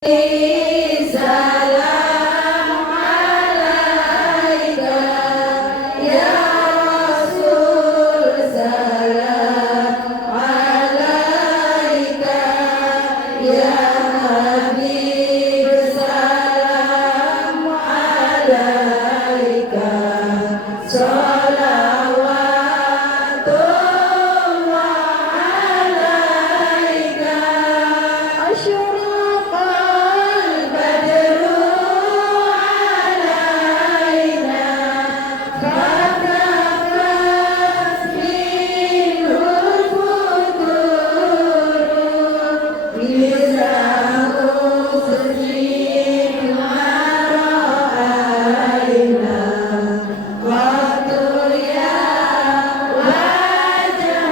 Salam alaika ya Rasul, salam alaika ya Habib, salam alaika sholawatullah alaika asyuraqal badru alaina fatafas minhul futuru bisa usrin mara'aina waktu ya wajah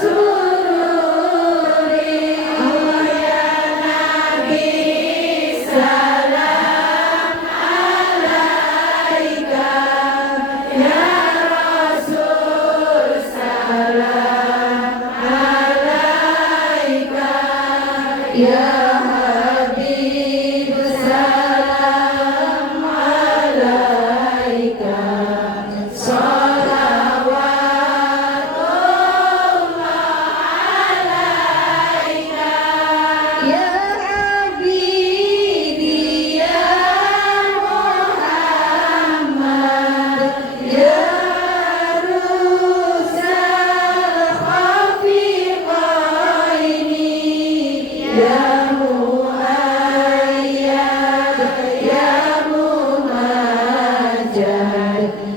sururi Allah ya Nabi salam alaika ya Rasul salam alaika ya Habib salam alaika sholawatullah alaika ya Habibie ya Muhammad ya rusal khafiqaini ya muayyad ya mumajjad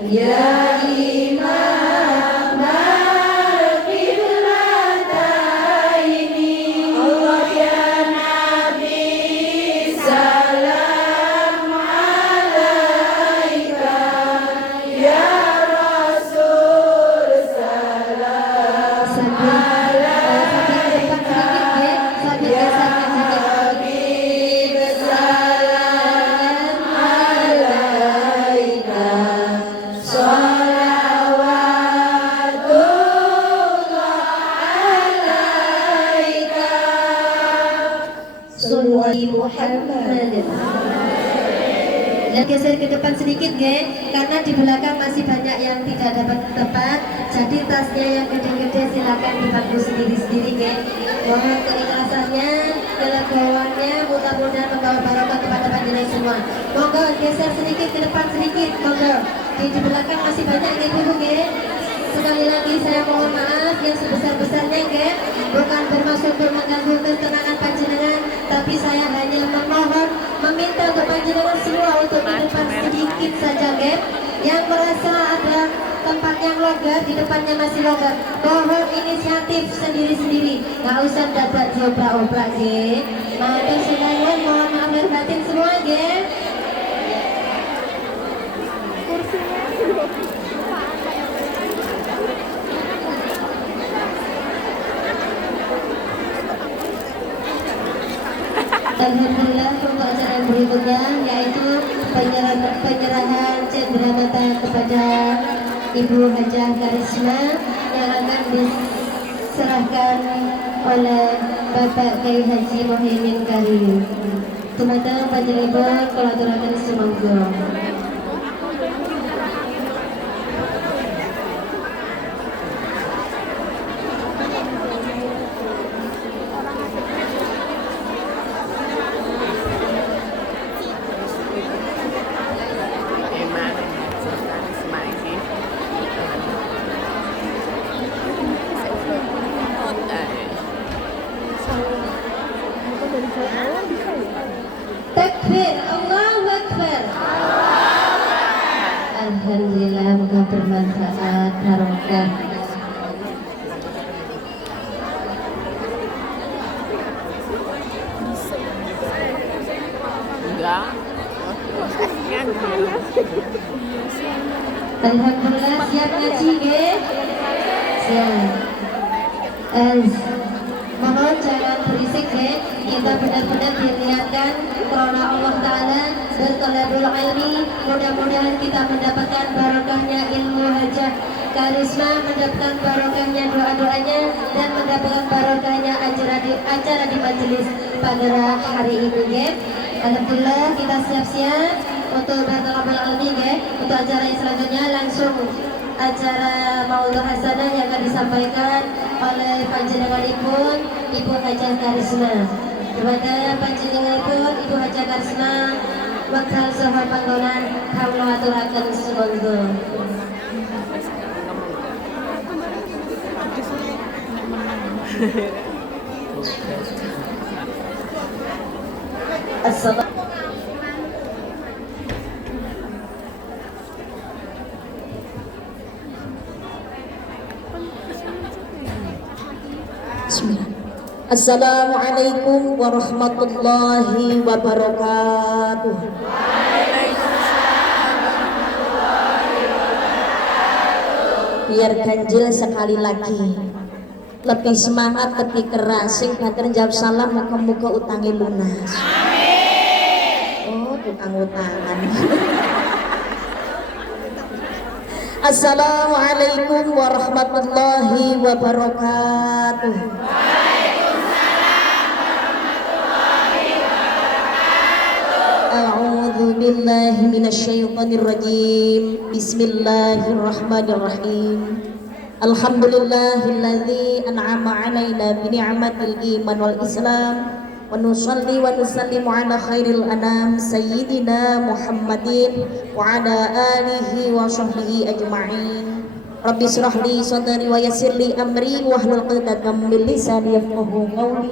ya imam al-qiblataini Allah ya Nabi salam alaika ya Rasul salam alaika ya Habib salam alaika sholawatullah alaika Sallallahu Muhammad. Dan geser ke depan sedikit karena di belakang masih banyak yang tidak dapat tempat. Jadi tasnya yang gede-gede silakan dibantu sendiri-sendiri Mohon keikhlasannya, kelegowannya, mudah-mudahan membawa barokah kepada panjenengan semua. Monggo geser sedikit ke depan sedikit, monggo. Di belakang masih banyak ibu Sekali lagi saya mohon maaf yang sebesar-besarnya bukan bermaksud mengganggu ketenangan panjenengan, tapi saya hanya memohon meminta untuk panjenengan semua untuk di depan sedikit saja yang merasa ada tempat yang longgar di depannya masih longgar, mohon inisiatif sendiri-sendiri, nggak usah dapat diobrak-obrak Matur sekalian, mohon maaf lahir batin semua Alhamdulillah untuk acara yang berikutnya yaitu penyerahan cenderamata kepada Ibu Hajah Karisma yang akan diserahkan oleh Bapak Kiai Haji Muhyiddin Karim. Tumatang panjenengan kula aturaken sumangga. Takbir, Allahu Akbar. Alhamdulillah, moga bermanfaat, barokah. Alhamdulillah, siap ngaji Siap. Mohon jangan berisik kita benar-benar diniatkan karena Allah Ta'ala bertolabul ilmi. Mudah-mudahan kita mendapatkan barokahnya ilmu hajah karisma, mendapatkan barokahnya doa-doanya dan mendapatkan barokahnya acara di majelis. penggerak hari ini ya. Alhamdulillah kita siap-siap untuk bertolak ya. Untuk acara yang selanjutnya langsung acara Maulid Hasanah yang akan disampaikan oleh panjenenganipun Ibu Hajah Karisma. Kepada panjenenganipun Ibu Hajah Karisma wekdal saha panggonan kawula aturaken sumangga. Assalamualaikum warahmatullahi wabarakatuh. Biar ganjil sekali lagi, lebih semangat, lebih keras. Sing banter jawab salam, muka-muka utangnya lunas. Oh, utang-utangan. Assalamualaikum warahmatullahi wabarakatuh. A'udzu billahi minasyaitonir rajim. Bismillahirrahmanirrahim. Alhamdulillahilladzi an'ama 'alaina bi ni'matil iman wal islam. Wa nusalli wa nusallimu ala khairil anam sayyidina Muhammadin wa ala alihi wa sahbihi ajma'in. Rabbi shrah li sadri wa yassir li amri wahlul 'uqdatam min lisani yafqahu qawli.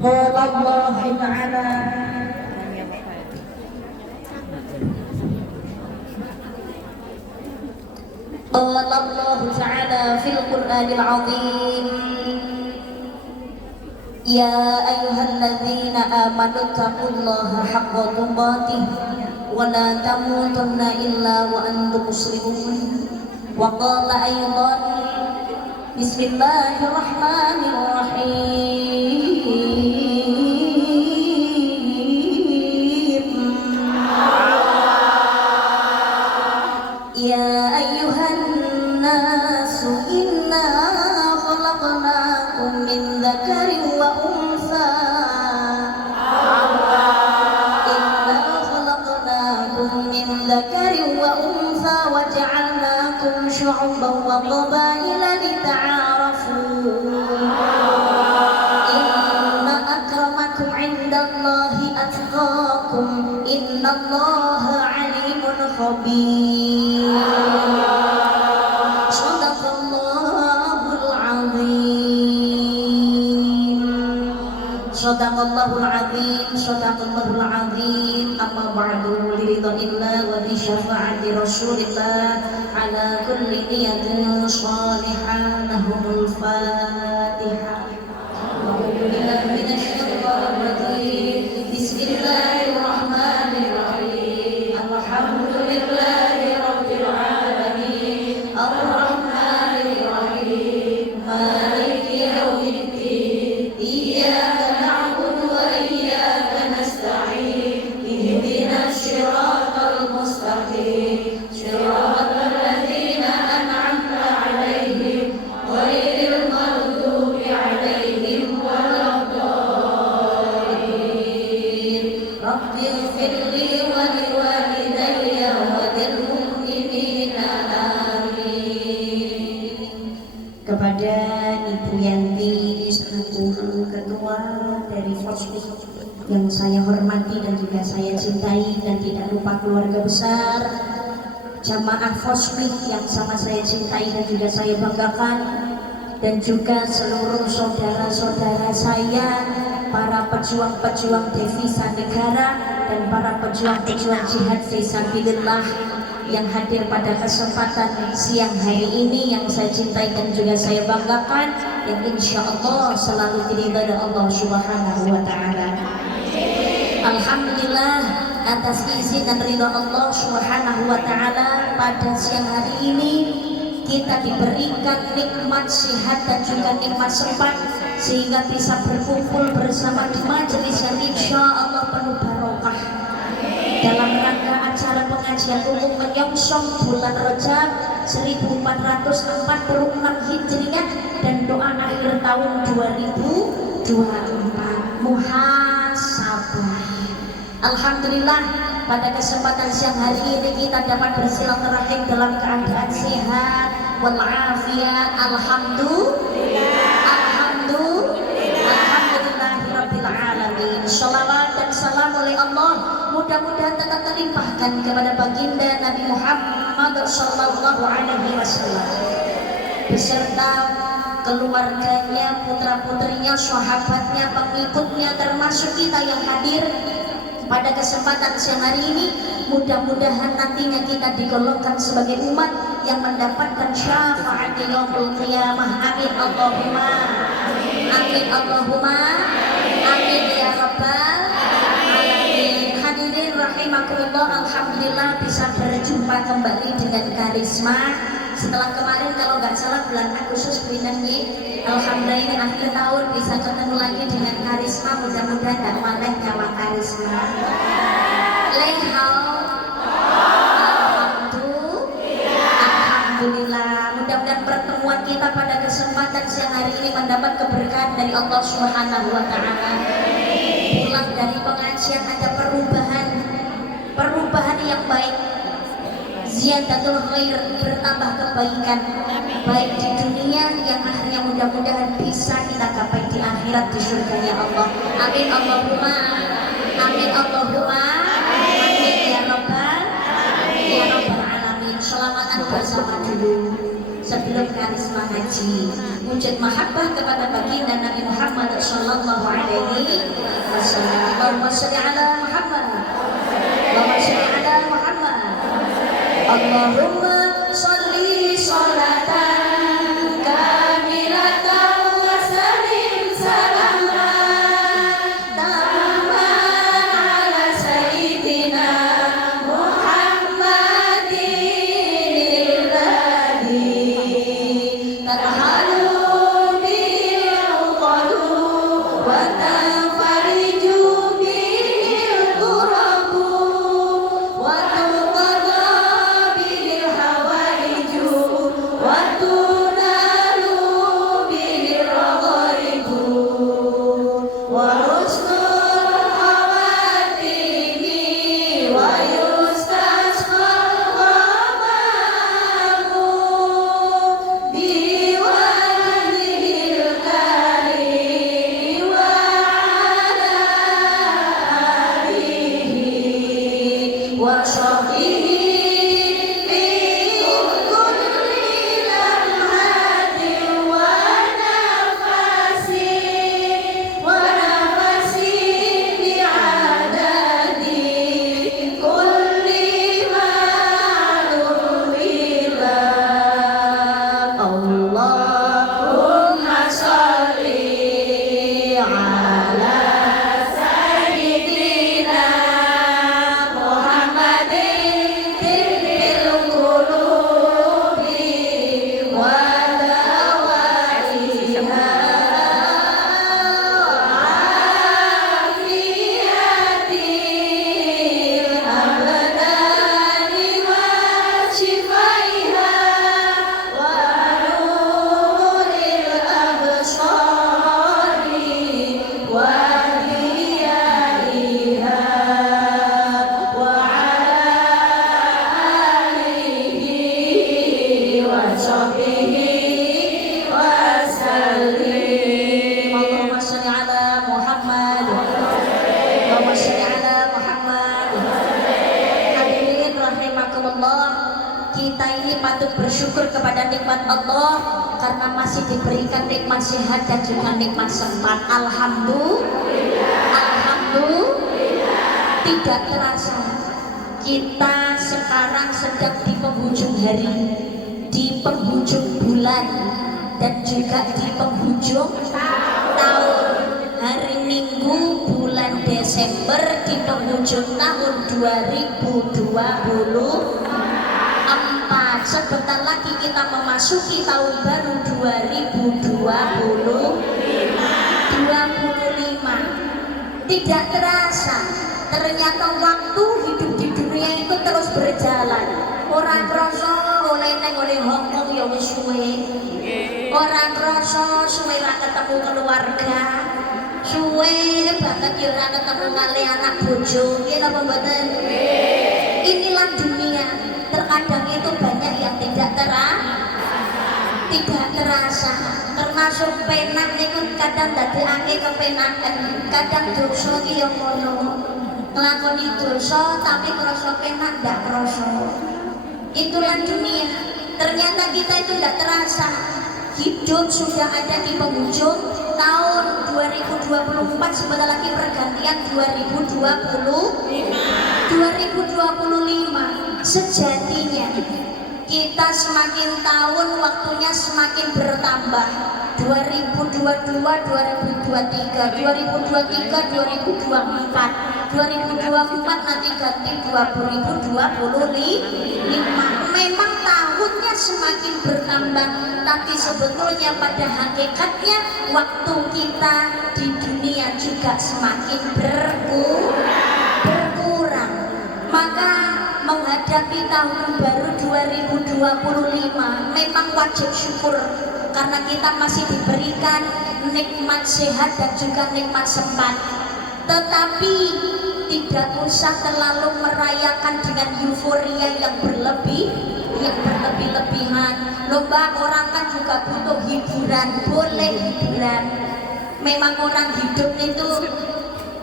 Qala Allah ta'ala قال الله تعالى في القرآن العظيم يا أيها الذين آمنوا اتقوا الله حق تقاته ولا تموتن إلا وأنتم مسلمون وقال أيضا بسم الله الرحمن الرحيم يا أيها الناس إنا خلقناكم من ذكر وأنثى وجعلناكم شعوبا وقبائل لتعارفوا إن أكرمكم عند الله أتقاكم إن الله عليم خبير صدق الله العظيم صدق الله العظيم صدق الله العظيم أما بعد لرضا الله وبشفاعة رسول الله على كل نية صالحة لهم الفاتحة أعوذ بالله من الشيطان الرجيم بسم الله الرحمن الرحيم الحمد لله رب العالمين الرحمن الرحيم مالك يوم الدين إياك نعبد وإياك نستعين اهدنا الصراط المستقيم صراط الذين أنعمت عليهم غير المغضوب عليهم ولا الضالين رب اغفر لي ولوالدي وللمؤمنين آمين. Kepada Ibu Yanti selaku ketua dari Fosmik yang saya hormati dan juga saya cintai, dan tidak lupa keluarga besar jamaah Fosmik yang sama saya cintai dan juga saya banggakan, dan juga seluruh saudara-saudara saya, para pejuang-pejuang devisa negara dan para pejuang-pejuang jihad fisabilillah yang hadir pada kesempatan siang hari ini yang saya cintai dan juga saya banggakan, yang insya Allah selalu diridhai Allah Subhanahu wa Ta'ala. Alhamdulillah atas izin dan ridha Allah Subhanahu wa Ta'ala, pada siang hari ini kita diberikan nikmat sehat dan juga nikmat sempat sehingga bisa berkumpul bersama di majelis yang insya Allah penuh barokah dalam rangka acara pengajian umum menyongsong bulan Rajab 1444 Hijriah dan doa akhir tahun 2024. muhasabah. Alhamdulillah pada kesempatan siang hari ini kita dapat bersilaturahim dalam keadaan sehat walafiat. Alhamdulillahirabbil alamin. Shalawat dan salam oleh Allah mudah-mudahan tetap terlimpahkan kepada baginda Nabi Muhammad sallallahu alaihi wasallam beserta keluarganya, putra-putrinya, sahabatnya, pengikutnya, termasuk kita yang hadir pada kesempatan siang hari ini. Mudah-mudahan nantinya kita digolongkan sebagai umat yang mendapatkan syafaat di yaumul qiyamah. Amin Allahumma amin Allahumma amin ya rabbal alamin. Hadirin rahimakumullah, alhamdulillah bisa berjumpa kembali dengan Karisma setelah kemarin kalau nggak salah bulan Agustus bulan ini. Alhamdulillah ini akhir tahun bisa ketemu lagi dengan Karisma. Mudah-mudahan tidak maleh nyawa Karisma. Alhamdulillah. Mudah-mudahan pertemuan kita pada kesempatan siang hari ini mendapat keberkahan dari Allah Subhanahu wa taala. Pulang dari pengajian ada perubahan yang baik. Ziyadatul khair, bertambah kebaikan baik di dunia yang akhirnya mudah-mudahan bisa kita gapai di akhirat di surganya Allah. Amin Allahumma amin Allahumma amin ya rabbal alamin. Selamatan bersama dulu sebelum Karisma ngaji. Wujud mahabbah kepada baginda Nabi Muhammad sallallahu alaihi wasallam. Allahumma shalli ala Muhammad, Allahumma shalli ala Muhammad, Allahumma sholli sholatan kamilatan wa sallim salaman tamman ala sayyidina Muhammadin alladhi tarhalu bil uqadu wa tanfariju bil qurabu wa kita ini patut bersyukur kepada nikmat Allah karena masih diberikan nikmat sehat dan juga nikmat sempat. Alhamdulillah. Tidak terasa kita sekarang sedang di penghujung hari, di penghujung bulan, dan juga di penghujung tahun. Hari Minggu bulan Desember di penghujung tahun 2024. Sebentar lagi kita memasuki tahun baru 2025. Tidak terasa, ternyata waktu hidup di dunia itu terus berjalan. Orang kroso oleh Hongkong ya wis suwe. Orang kroso suwe ra ketemu keluarga. suwe banget ya ora ketemu kali anak bojo nggih napa mboten? Inilah dunia, terkadang itu banyak yang tidak terasa, termasuk penak niku kadang dadekake kepenakan, kadang dosa ki yo ngono. Nglakoni dosa tapi krasa penak ndak krasa. Itulah dunia. Ternyata kita itu ndak terasa. Hidup sudah ada di penghujung tahun 2024, sebentar lagi pergantian 2025. Sejatinya kita semakin tahun waktunya semakin bertambah. 2022, 2023, 2024, 2024 nanti ganti 2025. Memang tahunnya semakin bertambah, tapi sebetulnya pada hakikatnya waktu kita di dunia juga semakin berkurang. Maka menghadapi tahun baru 2025 memang wajib syukur karena kita masih diberikan nikmat sehat dan juga nikmat sempat. Tetapi tidak usah terlalu merayakan dengan euforia yang berlebih-lebihan. Lomba orang kan juga butuh hiburan, boleh hiburan. Memang orang hidup itu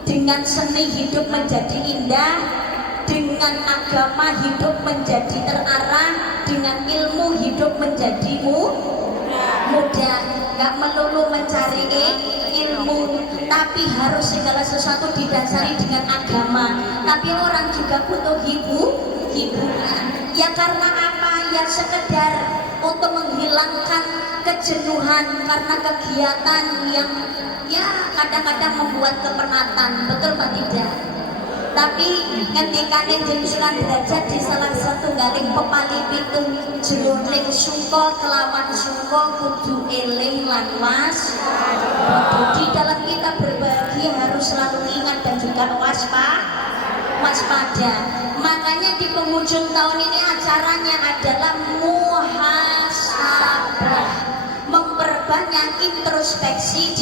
dengan seni hidup menjadi indah, dengan agama hidup menjadi terarah, dengan ilmu hidup menjadi mudah. Gak melulu mencari ilmu, tapi harus segala sesuatu didasari dengan agama. Tapi orang juga butuh hiburan. Ya karena apa? Ya sekedar untuk menghilangkan kejenuhan karena kegiatan yang ya kadang-kadang membuat kepenatan. Betul Pak tidak? Tapi ketika Neng Sunan Derajat di salah satu galing pepali pitung jroning sungko kelawan sungko kudu eling lan di dalam kita berbagi harus selalu ingat dan juga waspada. Makanya di penghujung tahun ini acaranya adalah muhasabah, memperbanyak introspeksi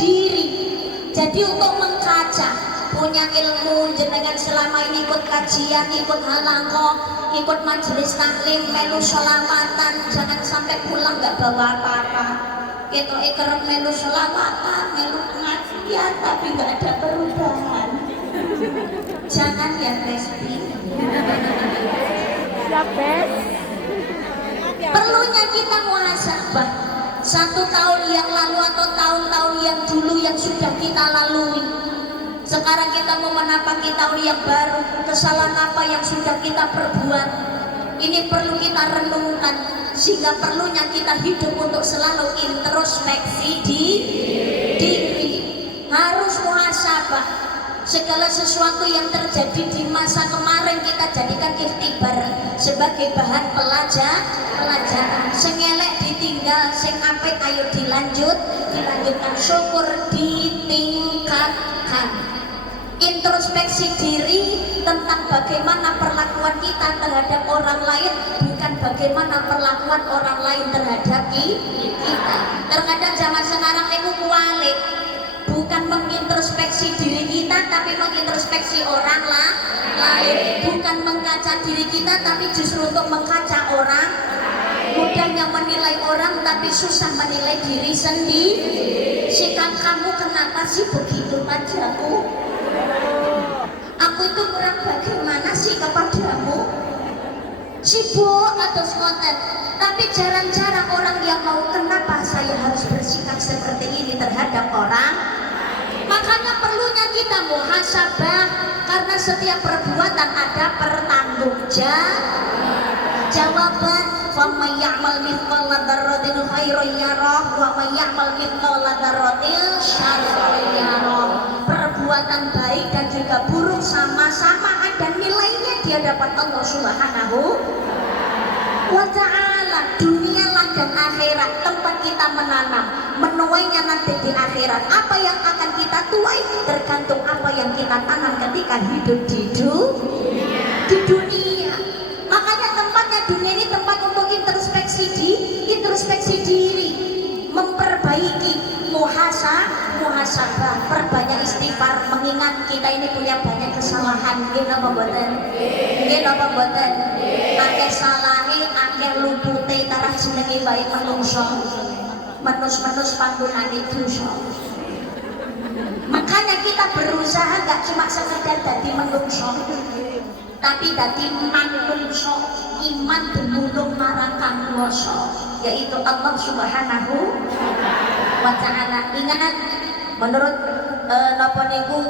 diri. Jadi untuk mengkaca, punya ilmu jenengan selama ini ikut kajian, ikut halaqah, ikut majelis taklim, melu sholawatan, jangan sampai pulang nggak bawa apa-apa. Kita kerap melu sholawatan, melu pengajian, tapi nggak ada perubahan. Jangan ya Besti. Perlunya kita muhasabah. 1 tahun yang lalu atau tahun-tahun yang dulu yang sudah kita lalui. Sekarang kita mau menapaki tahun yang baru. Kesalahan apa yang sudah kita perbuat? Ini perlu kita renungkan. Sehingga perlunya kita hidup untuk selalu introspeksi diri. Harus muhasabah. Segala sesuatu yang terjadi di masa kemarin kita jadikan ikhtibar sebagai bahan pelajaran. Sing elek ditinggal, sing apik ayo dilanjutkan, syukur ditingkatkan. Introspeksi diri tentang bagaimana perlakuan kita terhadap orang lain, bukan bagaimana perlakuan orang lain terhadap kita. Terkadang zaman sekarang itu kualik, bukan mengintrospeksi diri kita tapi mengintrospeksi orang lain, bukan mengkaca diri kita tapi justru untuk mengkaca orang. Mudahnya menilai orang tapi susah menilai diri sendiri. Sikap kamu kenapa sih begitu padaku? Aku itu kurang bagaimana sih kepadamu? Sibuk atau ngoten. Tapi jarang-jarang orang yang mau kenapa saya harus bersikap seperti ini terhadap orang. Makanya perlunya kita muhasabah karena setiap perbuatan ada pertanggungjawaban. Faman ya'mal mithqala dzarratin khairan yarah wa man ya'mal mithqala dzarratin syarran yarah. Perbuatan baik dan juga buruk sama-sama ada nilainya di hadapan Allah Subhanahu wa ta'ala. Dunia dan akhirat tempat kita menanam, menuainya nanti di akhirat. Apa yang akan kita tuai tergantung apa yang kita tanam ketika hidup di dunia. Makanya tempatnya dunia ini tempat untuk introspeksi diri, memperbaiki muhasabah. muhasabah, perbanyak istighfar, mengingat kita ini punya banyak kesalahan. Nggih napa mboten? Nggih napa mboten? Akeh salahe, akeh lupute tarah jenenge bae manungsa. Menus-menus panggonane dosa. Makanya kita berusaha gak cuma sekedar dadi manungsa, tapi dadi manungsa iman dumulung marang Kang Kuwasa, yaitu Allah Subhanahu wa Ta'ala. Ingat, menurut napa niku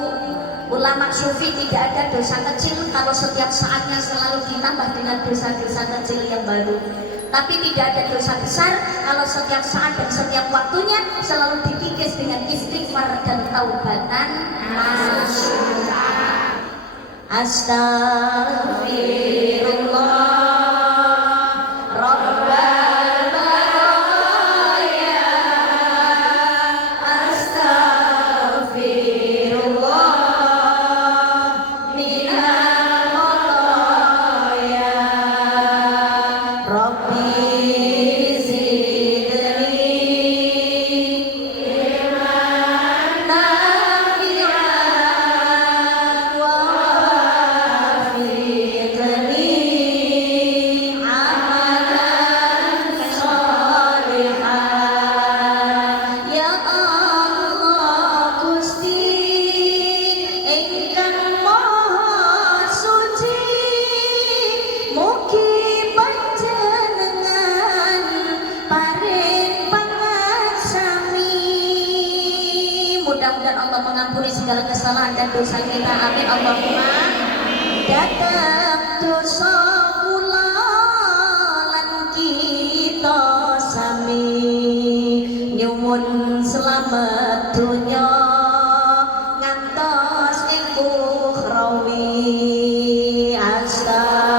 ulama sufi tidak ada dosa kecil kalau setiap saatnya selalu ditambah dengan dosa-dosa kecil yang baru. Tapi tidak ada dosa besar kalau setiap saat dan setiap waktunya selalu dikikis dengan istighfar dan taubatan nasuha. Astaghfirullah Rabbal baraya. Astaghfirullah minal khataya. Rabbi mudah-mudahan Allah mengampuni segala kesalahan dan dosa kita. Amin Allahumma. Datang dosa kula lan kita sami nyuwun selamat dunya ngantos ing ukhrawi. Astagfirullah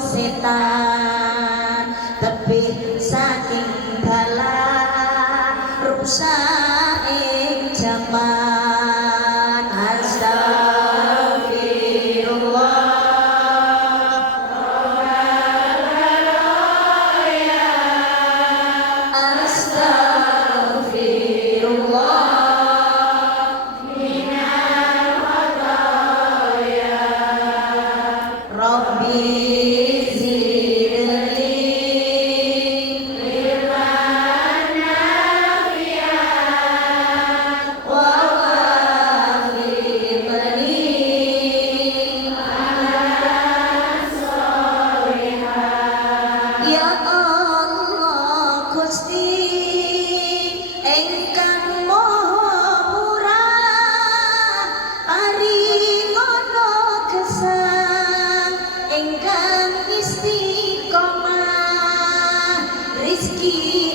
setan tebih saking bala rusak ing jaman. Astagfirullah astagfirullah minal khataya. Rabbi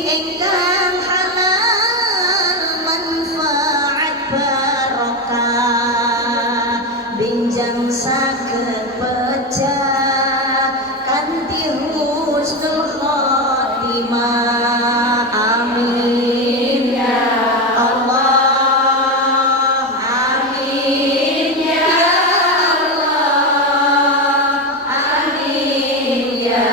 engkang halal manfaat barokah binjang saged pecah kanthi husnul khotimah. Amin ya Allah, amin ya Allah, amin ya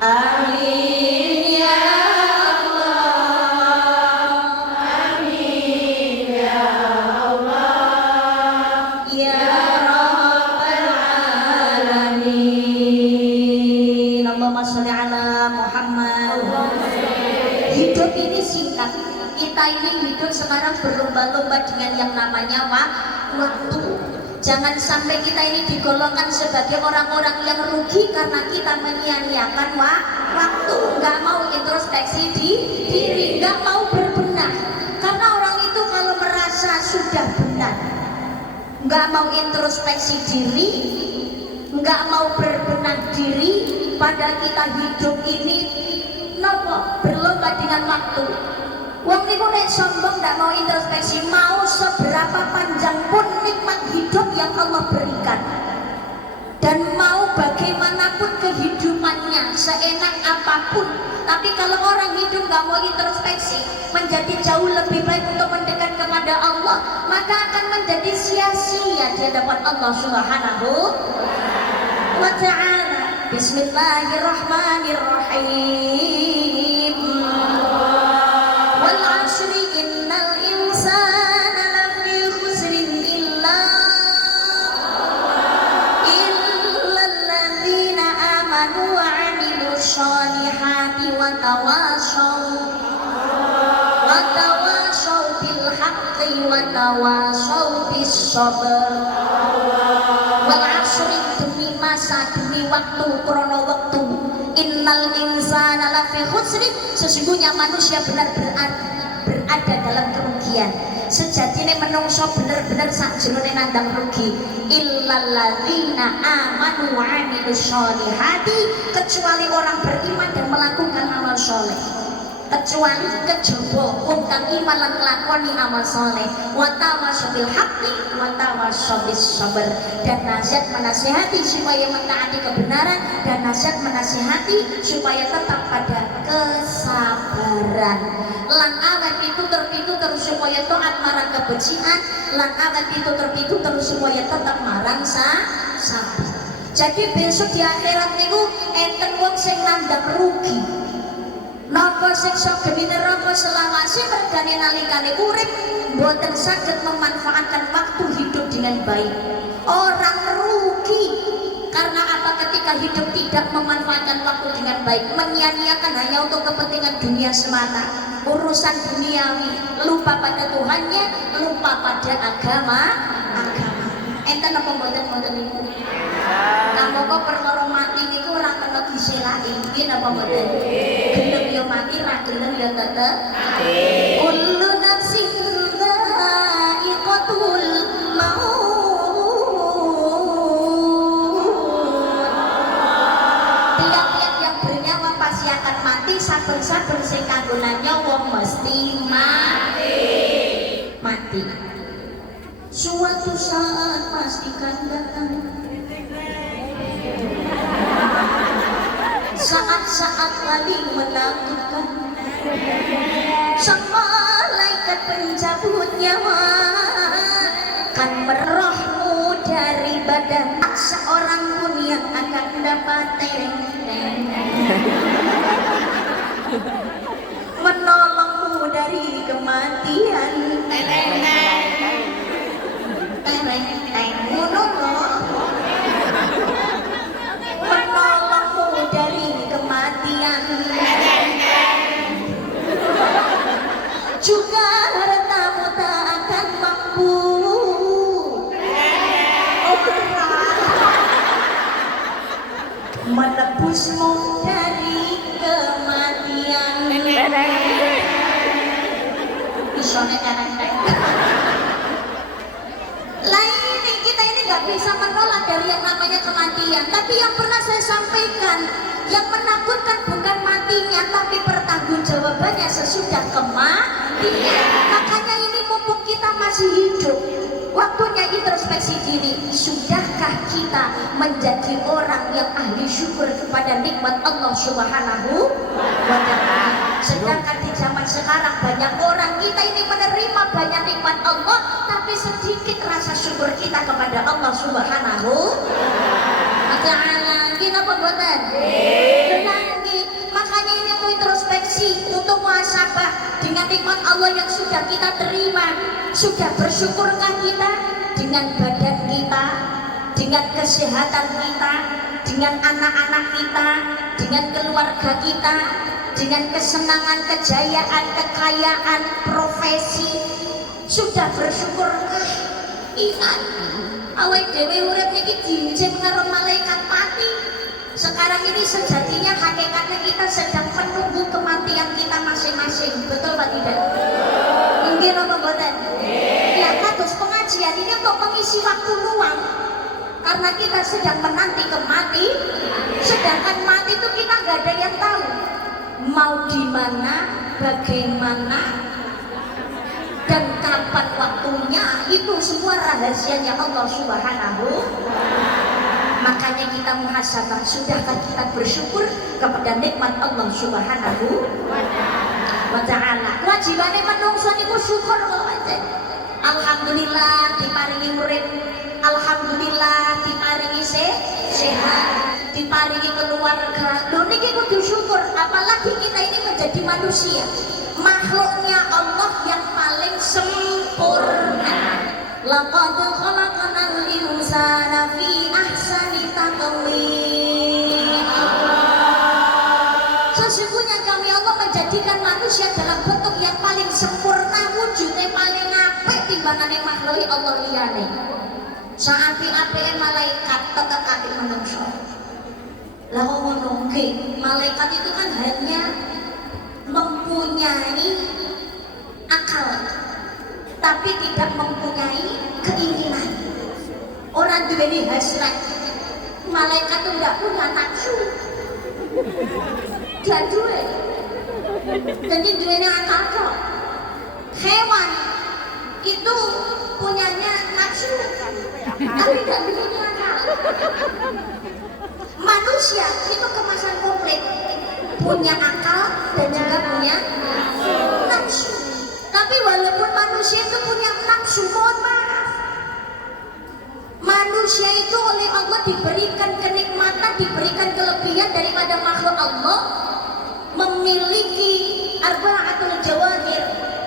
I kita ini hidup sekarang berlomba-lomba dengan yang namanya waktu. Jangan sampai kita ini digolongkan sebagai orang-orang yang rugi karena kita menyia-nyiakan waktu, nggak mau introspeksi diri, nggak mau berbenah. Karena orang itu kalau merasa sudah benar, nggak mau introspeksi diri, nggak mau berbenah diri, pada kita hidup ini nopo berlomba dengan waktu. Wong niku nek sombong ndak mau introspeksi, mau seberapa panjang pun nikmat hidup yang Allah berikan, dan mau bagaimanapun kehidupannya, seenak apapun, tapi kalau orang hidup nggak mau introspeksi, menjadi jauh lebih baik untuk mendekat kepada Allah, maka akan menjadi sia-sia di hadapan Allah Subhanahu wa ta'ala. Bismillahirrahmanirrahim. Wal 'ashri innal insana lafi khusrin illal ladzina amanu wa 'amilus sholihati wa tawashaw bil haqqi wa tawashaw bis sabr. Wal 'ashri, demi masa, demi waktu, krono waktu. Innal insana lafi khusrin, sesungguhnya manusia berada dalam kerugian. Sejatine menungso bener-bener sakjroning nandang rugi. Illal ladzina amanu wa 'amilus sholihati, kecuali orang beriman dan melakukan amal soleh. Kecuali kejaba wong kang iman lan nglakoni amal soleh. Wa tawassaw bil haqqi wa tawassaw bis sabr, dan nasihat menasihati supaya mentaati kebenaran, dan nasihat menasihati supaya tetap pada kesabaran. Lan awet pitutur supaya taat marang kebencian, lan awet pitutur supaya tetap marang sabar. Jadi besok di akhirat niku enten wong sing nandang rugi. Napa sing sok geni neraka selawase mergane nalikane urip mboten saged memanfaatkan waktu hidup dengan baik. Orang rugi karena apa? Ketika hidup tidak memanfaatkan waktu dengan baik, menyia-nyiakan hanya untuk kepentingan dunia semata, urusan duniawi, lupa pada Tuhannya, lupa pada agama. Enten apa mboten niku? Kamu kok perkara mati niku ora kena diselaki, nggih napa mboten? Gelem ya mati, ra gelem ya tetep mati. Kullu nafsin dha'iqatul maut. Tiap-tiap yang bernyawa pasti akan mati, saben-saben sing kanggonan nyawa mesti mati. Suatu saat pastikan datang saat-saat paling menakutkan, sang malaikat pencabut nyawa kan merohmu dari badan. Seorang pun yang akan dapat menolongmu dari kematian. Menolongmu dari kematian, juga hartamu tak akan mampu menebusmu dari kematian. Isone tereng. Lain kita ini nggak bisa menolak dari yang namanya kematian, tapi yang pernah saya sampaikan, yang menakutkan bukan matinya, tapi pertanggungjawabannya sesudah kematian. Makanya ini mumpung kita masih hidup, waktunya introspeksi diri. Sudahkah kita menjadi orang yang ahli syukur kepada nikmat Allah Subhanahu wa ta'ala? Sedangkan di zaman sekarang banyak orang, kita ini menerima banyak nikmat Allah, tapi sedikit rasa syukur kita kepada Allah Subhanahu wa ta'ala. Kenapa buatan? Makanya ini untuk introspeksi, untuk muhasabah dengan nikmat Allah yang sudah kita terima. Sudah bersyukurkah kita dengan badan kita, dengan kesehatan kita, dengan anak-anak kita, dengan keluarga kita? dengan kesenangan, kejayaan, kekayaan, profesi. Sudah bersyukur ingat awake dhewe urip niki diincim karo malaikat mati. Sekarang ini sejatinya hakikatnya kita sedang menunggu kematian kita masing-masing. Betul Pak tidak? Mungkin apa mboten? Ya kados pengajian ini untuk mengisi waktu luang. Karena kita sedang menanti kemati, sedangkan mati itu kita nggak ada yang tahu. Mau di mana, bagaimana, dan kapan waktunya, itu semua rahasianya Allah Subhanahu. Makanya kita muhasabah, sudahkah kita bersyukur kepada nikmat Allah Subhanahu wa ta'ala. Kewajibannya menungso niku syukur kok aja. Alhamdulillah diparingi urip, alhamdulillah diparingi sehat, diparingi keluarga. Lho niki kudu syukur, apalagi kita ini menjadi manusia, makhluknya Allah yang paling sempurna. Laqad khalaqnal insana fi ahsani taqwim. Sesungguhnya kami Allah menjadikan manusia dalam bentuk yang paling sempurna, wujudnya paling apik timbangane makhluk Allah liyane. Saapi-apike malaikat tetep apik manungsa. Lah kok ngono nggih, malaikat itu kan hanya mempunyai akal, tapi tidak mempunyai keinginan. Orang duweni hasrat. Malaikat itu tidak punya nafsu. Dia duwe. Jadi duweni akal kok. Hewan itu punyanya nafsu, tapi tidak duweni akal. Manusia itu kemasan komplit, punya akal dan juga punya nafsu. Tapi walaupun manusia itu punya nafsu, mohon maaf, manusia itu oleh Allah diberikan kenikmatan, diberikan kelebihan daripada makhluk Allah, memiliki arba'atul jawahir,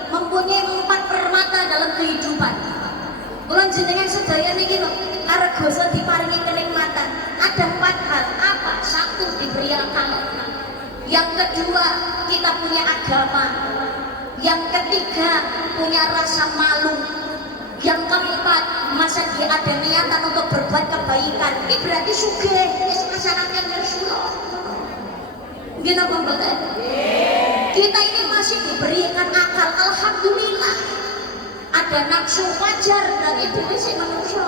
mempunyai 4 permata dalam kehidupan. Ulang jenengan sedaya niki lho, argoso diparingi kenikmatan. Ada 4 hal. Apa? 1, diberi akal. Yang kedua, kita punya agama. Yang ketiga, punya rasa malu. Yang keempat, masa dia ada niatan untuk berbuat kebaikan. Ini berarti sugih, masyarakat Rasulullah. Gini apa mboten? Kita ini masih diberikan akal, alhamdulillah. Ada nafsu wajar dan itu masih manusia.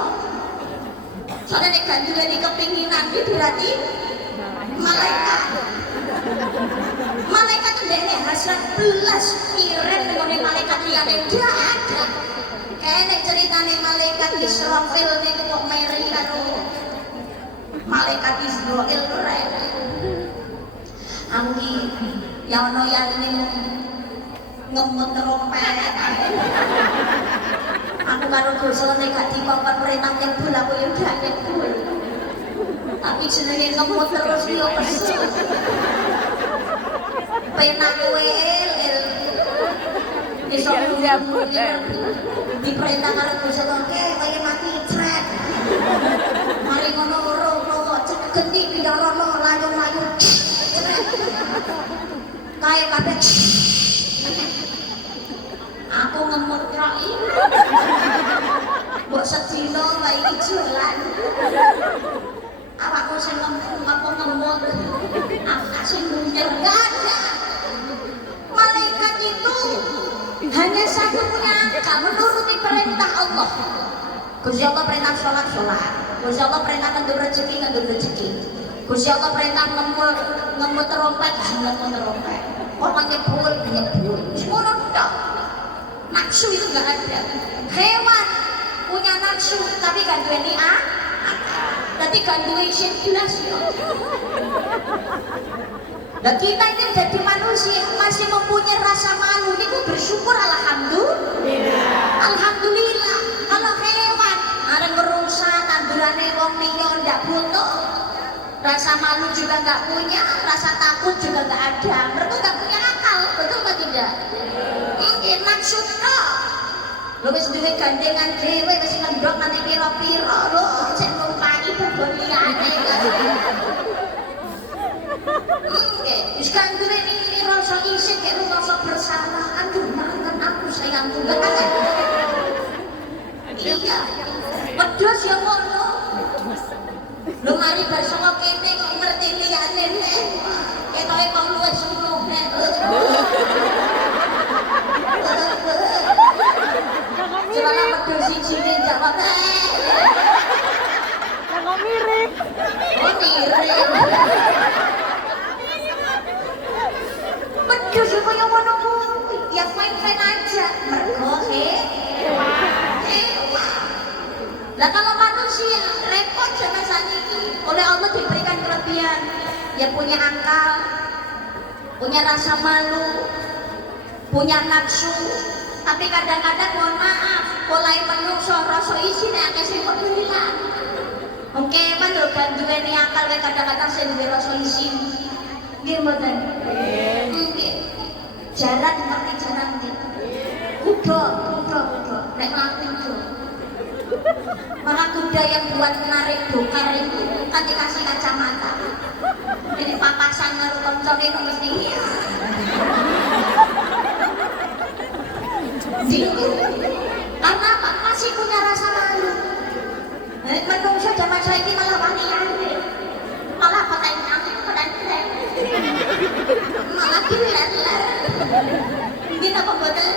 Soalnya nek gak duweni kepinginan iki berarti malaikat. Malaikat itu ndekne hasrat belas mirip dengan malaikat liyane ndak ada. Kene ceritane malaikat Israfil niku kok meri karo malaikat Israil keren. Anggi ya ono yang ini ngemut trompet. Aku karo gosone gak dikongkon perintah nyebul, aku ya gak nyebul. Tapi jenenge ngemut terus yo kesel. Penak el. Iso diperintah karo gosone kaya mati tret. Mari ngono rono genti pindah rono layu-layu. Kaya kabeh. Aku ngemut rak iki. Mbok sedina wae iki jualan. Awakku sing ngemut, aku kasih mundur gak ada. Malaikat itu hanya satu punya akal, menuruti perintah Allah. Gusti Allah perintah sholat. Gusti Allah perintah ngendur rezeki. Gusti Allah perintah ngemut terompet, ngemut terompet. Orang nyebul. Semua tok. Nafsu itu nggak ada. Hewan punya nafsu tapi kan duweni akal. Tapi kan duwe sing belas yo. Dan kita ini jadi manusia masih mempunyai rasa malu. Niku bersyukur alhamdulillah. Kalau hewan ada ngerusak tandurane wong liya ndak butuh. Rasa malu juga nggak punya, rasa takut juga nggak ada. Mereka nggak punya akal, betul apa tidak? Ini maksud kok. Lo wis duwe gandengan dhewe wis ngendok nanti pira-pira lho, sing numpaki bebon liyane. Oke, Wis kan duwe ini rasa isih kayak rasa bersalah. Aduh, maafkan aku sayangku. Iya. Wedhus ya ngono. Lho mari bar saka kene kok ngerti liyane nek. Ketoke kok luwih sunuh nek. Celana wedhus siji jawab. Jangan miring. Oh miring. Wedhus kok yang ngono kuwi. Ya fine-fine aja. Mergo lah kalau manusia repot sama saniki. Oleh Allah diberikan kelebihan. Ya punya akal, punya rasa malu, punya nafsu. Tapi kadang-kadang mohon maaf, mulai menungso rasa isi nek akeh sing kok hilang. Oke, man lho kan duweni akal wae kadang-kadang sing duwe rasa isi. Nggih mboten? Nggih. Jalan ngerti jalan nggih. Kuda. Nek mlaku kuda. Maka kuda yang buat menarik dokar itu kan dikasih kacamata. Ini papasan karo koncone kok mesti iya. Karena apa? Masih punya rasa malu. Menungso zaman saiki malah wani-wani. Malah peteng-peteng. Malah gileler. Ini apa betul?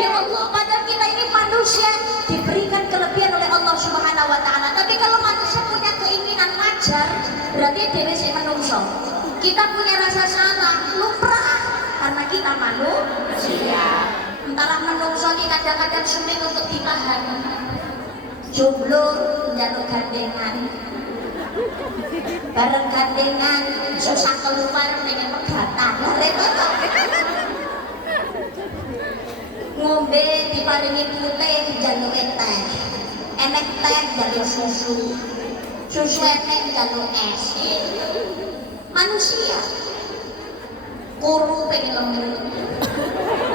Ya Allah, padahal kita ini manusia diberikan kelebihan oleh Allah Subhanahu wa taala. Tapi kalau manusia punya keinginan wajar, berarti dhewe sing menungso. Kita punya rasa salah, lumrah karena kita manusia. Antara menungso ini kadang-kadang sulit untuk ditahan. Jomblo njaluk gandengan. Bareng gandengan susah keluar pengen pegatan. Ngombe diparingi putih njaluk teh. Enek teh njaluk susu. Susu enek njaluk es. Manusia kuru pengen lemu.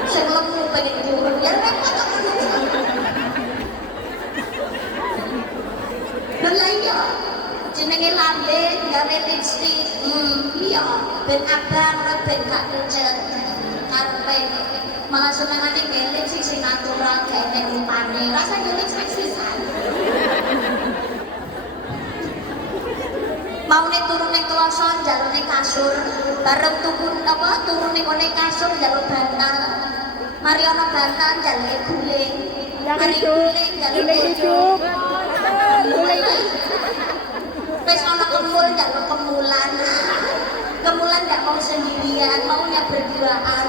Sing lemu pengen kuru. Ya repot kok manusia. Lah iya, jenenge lambe gawe lipstik. Iya, ben abang ben gak pucet. Karepe malah senengane gawe lipstik sing natural gak enek rupane. Rasane lipstik sisan. Maune turun ning kloso njaluk ning kasur, bareng tuku apa turun ning ngene kasur njaluk bantal. Mari ana bantal njaluk guling. Mari guling njaluk ijuk. Wes ana kemul njaluk kemulan. Kemulan gak mau sendirian, maunya berduaan.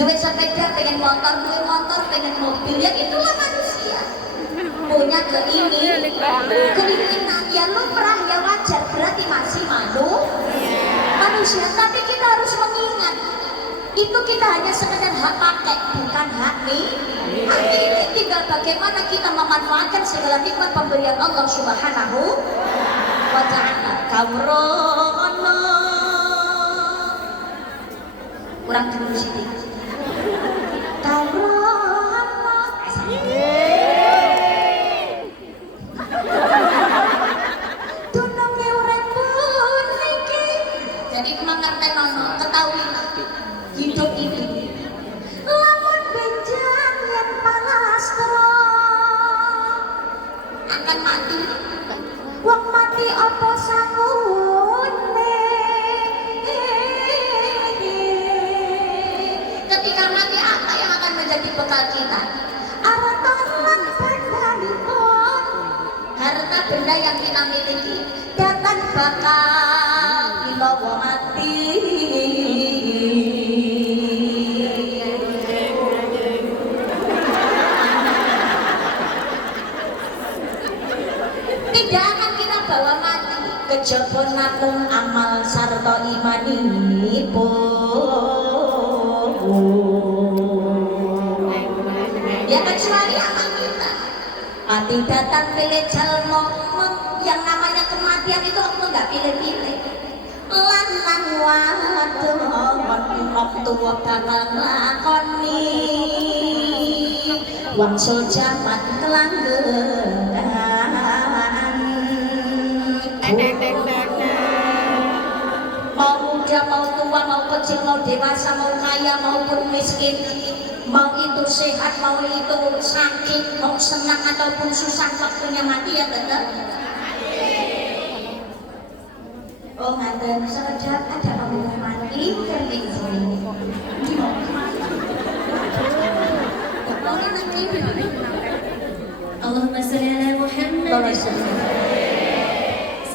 Duwe sepeda pengen motor, duwe motor pengen mobil, ya itulah manusia. Punya keinginan ya lumrah ya wajar, berarti masih manusia. Tapi kita harus mengingat itu kita hanya sekedar hak pakai, bukan hak milik. Tinggal bagaimana kita memanfaatkan segala nikmat pemberian Allah Subhanahu wa ta'ala. Kawrono kurang dulu sini. Kawrono jadi mengerti nono, ketahuilah hidup ini lamun benjang yang palastro akan mati. Wong mati apa sangune, ketika mati apa yang akan menjadi bekal kita? Harta lan benda-benda, harta benda yang kita miliki datang bakal dibawa mati. Tidak akan kita bawa mati, kejaba namung amal sarta imanipun. Ya kecuali amal kita. Mati datang pilih jalmo, yang namanya kematian itu Allah nggak pilih-pilih. Lanang wadon waktu bakal nglakoni wangsul jaman kelanggengan. muda, mau tua, mau kecil, mau dewasa, mau kaya maupun miskin, mau itu sehat, mau itu sakit, mau senang ataupun susah, waktunya mati ya tetap. Oh ngaten, sedap ada pengumuman lingkering sini. Allahumma sholli ala Muhammad.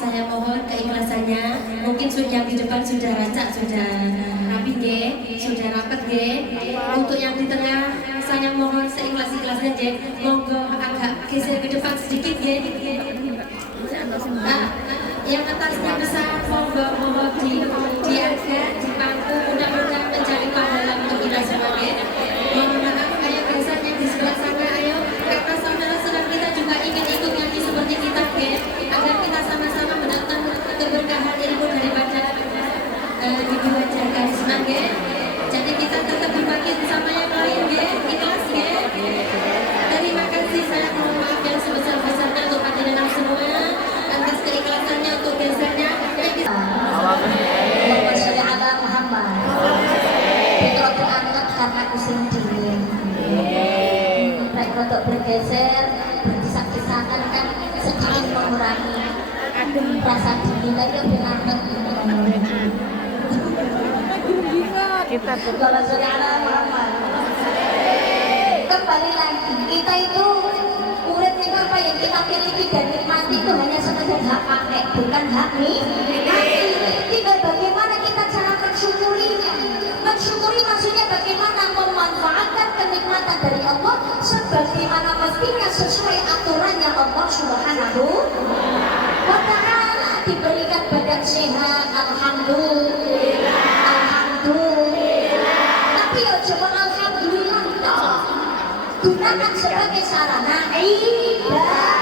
Saya mohon keikhlasannya. Mungkin yang di depan sudah racak, sudah rapi nggih, sudah rapat nggih. Untuk yang di tengah saya mohon seikhlas-ikhlasnya nggih. Monggo agak geser ke depan sedikit nggih. Yang atasnya besar monggo diangkat, dipangku, mudah-mudahan mencari pahala untuk kita semua nggih. Mohon maaf kayak biasanya di sebelah sana, ayo karena saudara-saudara kita juga ingin ikut nyanyi seperti kita nggih, agar kita sama-sama mendatang keberkahan ilmu daripada ibu wajah karisma nggih. Jadi kita tetap dibagi sama yang lain nggih, ikhlas nggih. Terima kasih, saya mohon maaf yang sebesar-besarnya untuk hadirin semua atas keikhlasannya untuk gesernya. Allahumma sholli ala Muhammad. Putra terangkat karena kusim dingin. Baik untuk bergeser, berdesak-desakan kan sedikit mengurangi rasa dingin lagi lebih angkat. Kita Allahumma sholli ala Muhammad. Kembali lagi, kita itu urip ini apa yang kita miliki dan nikmati itu hanya sekedar hak pakai, bukan hak nikmati. Tinggal bagaimana kita cara mensyukurinya. Mensyukuri maksudnya bagaimana memanfaatkan kenikmatan dari Allah sebagaimana mestinya sesuai aturannya Allah Subhanahu wa ta'ala. Diberikan badan sehat, alhamdulillah, alhamdulillah. Tapi ya coba alhamdulillah toh. Gunakan sebagai sarana ibadah.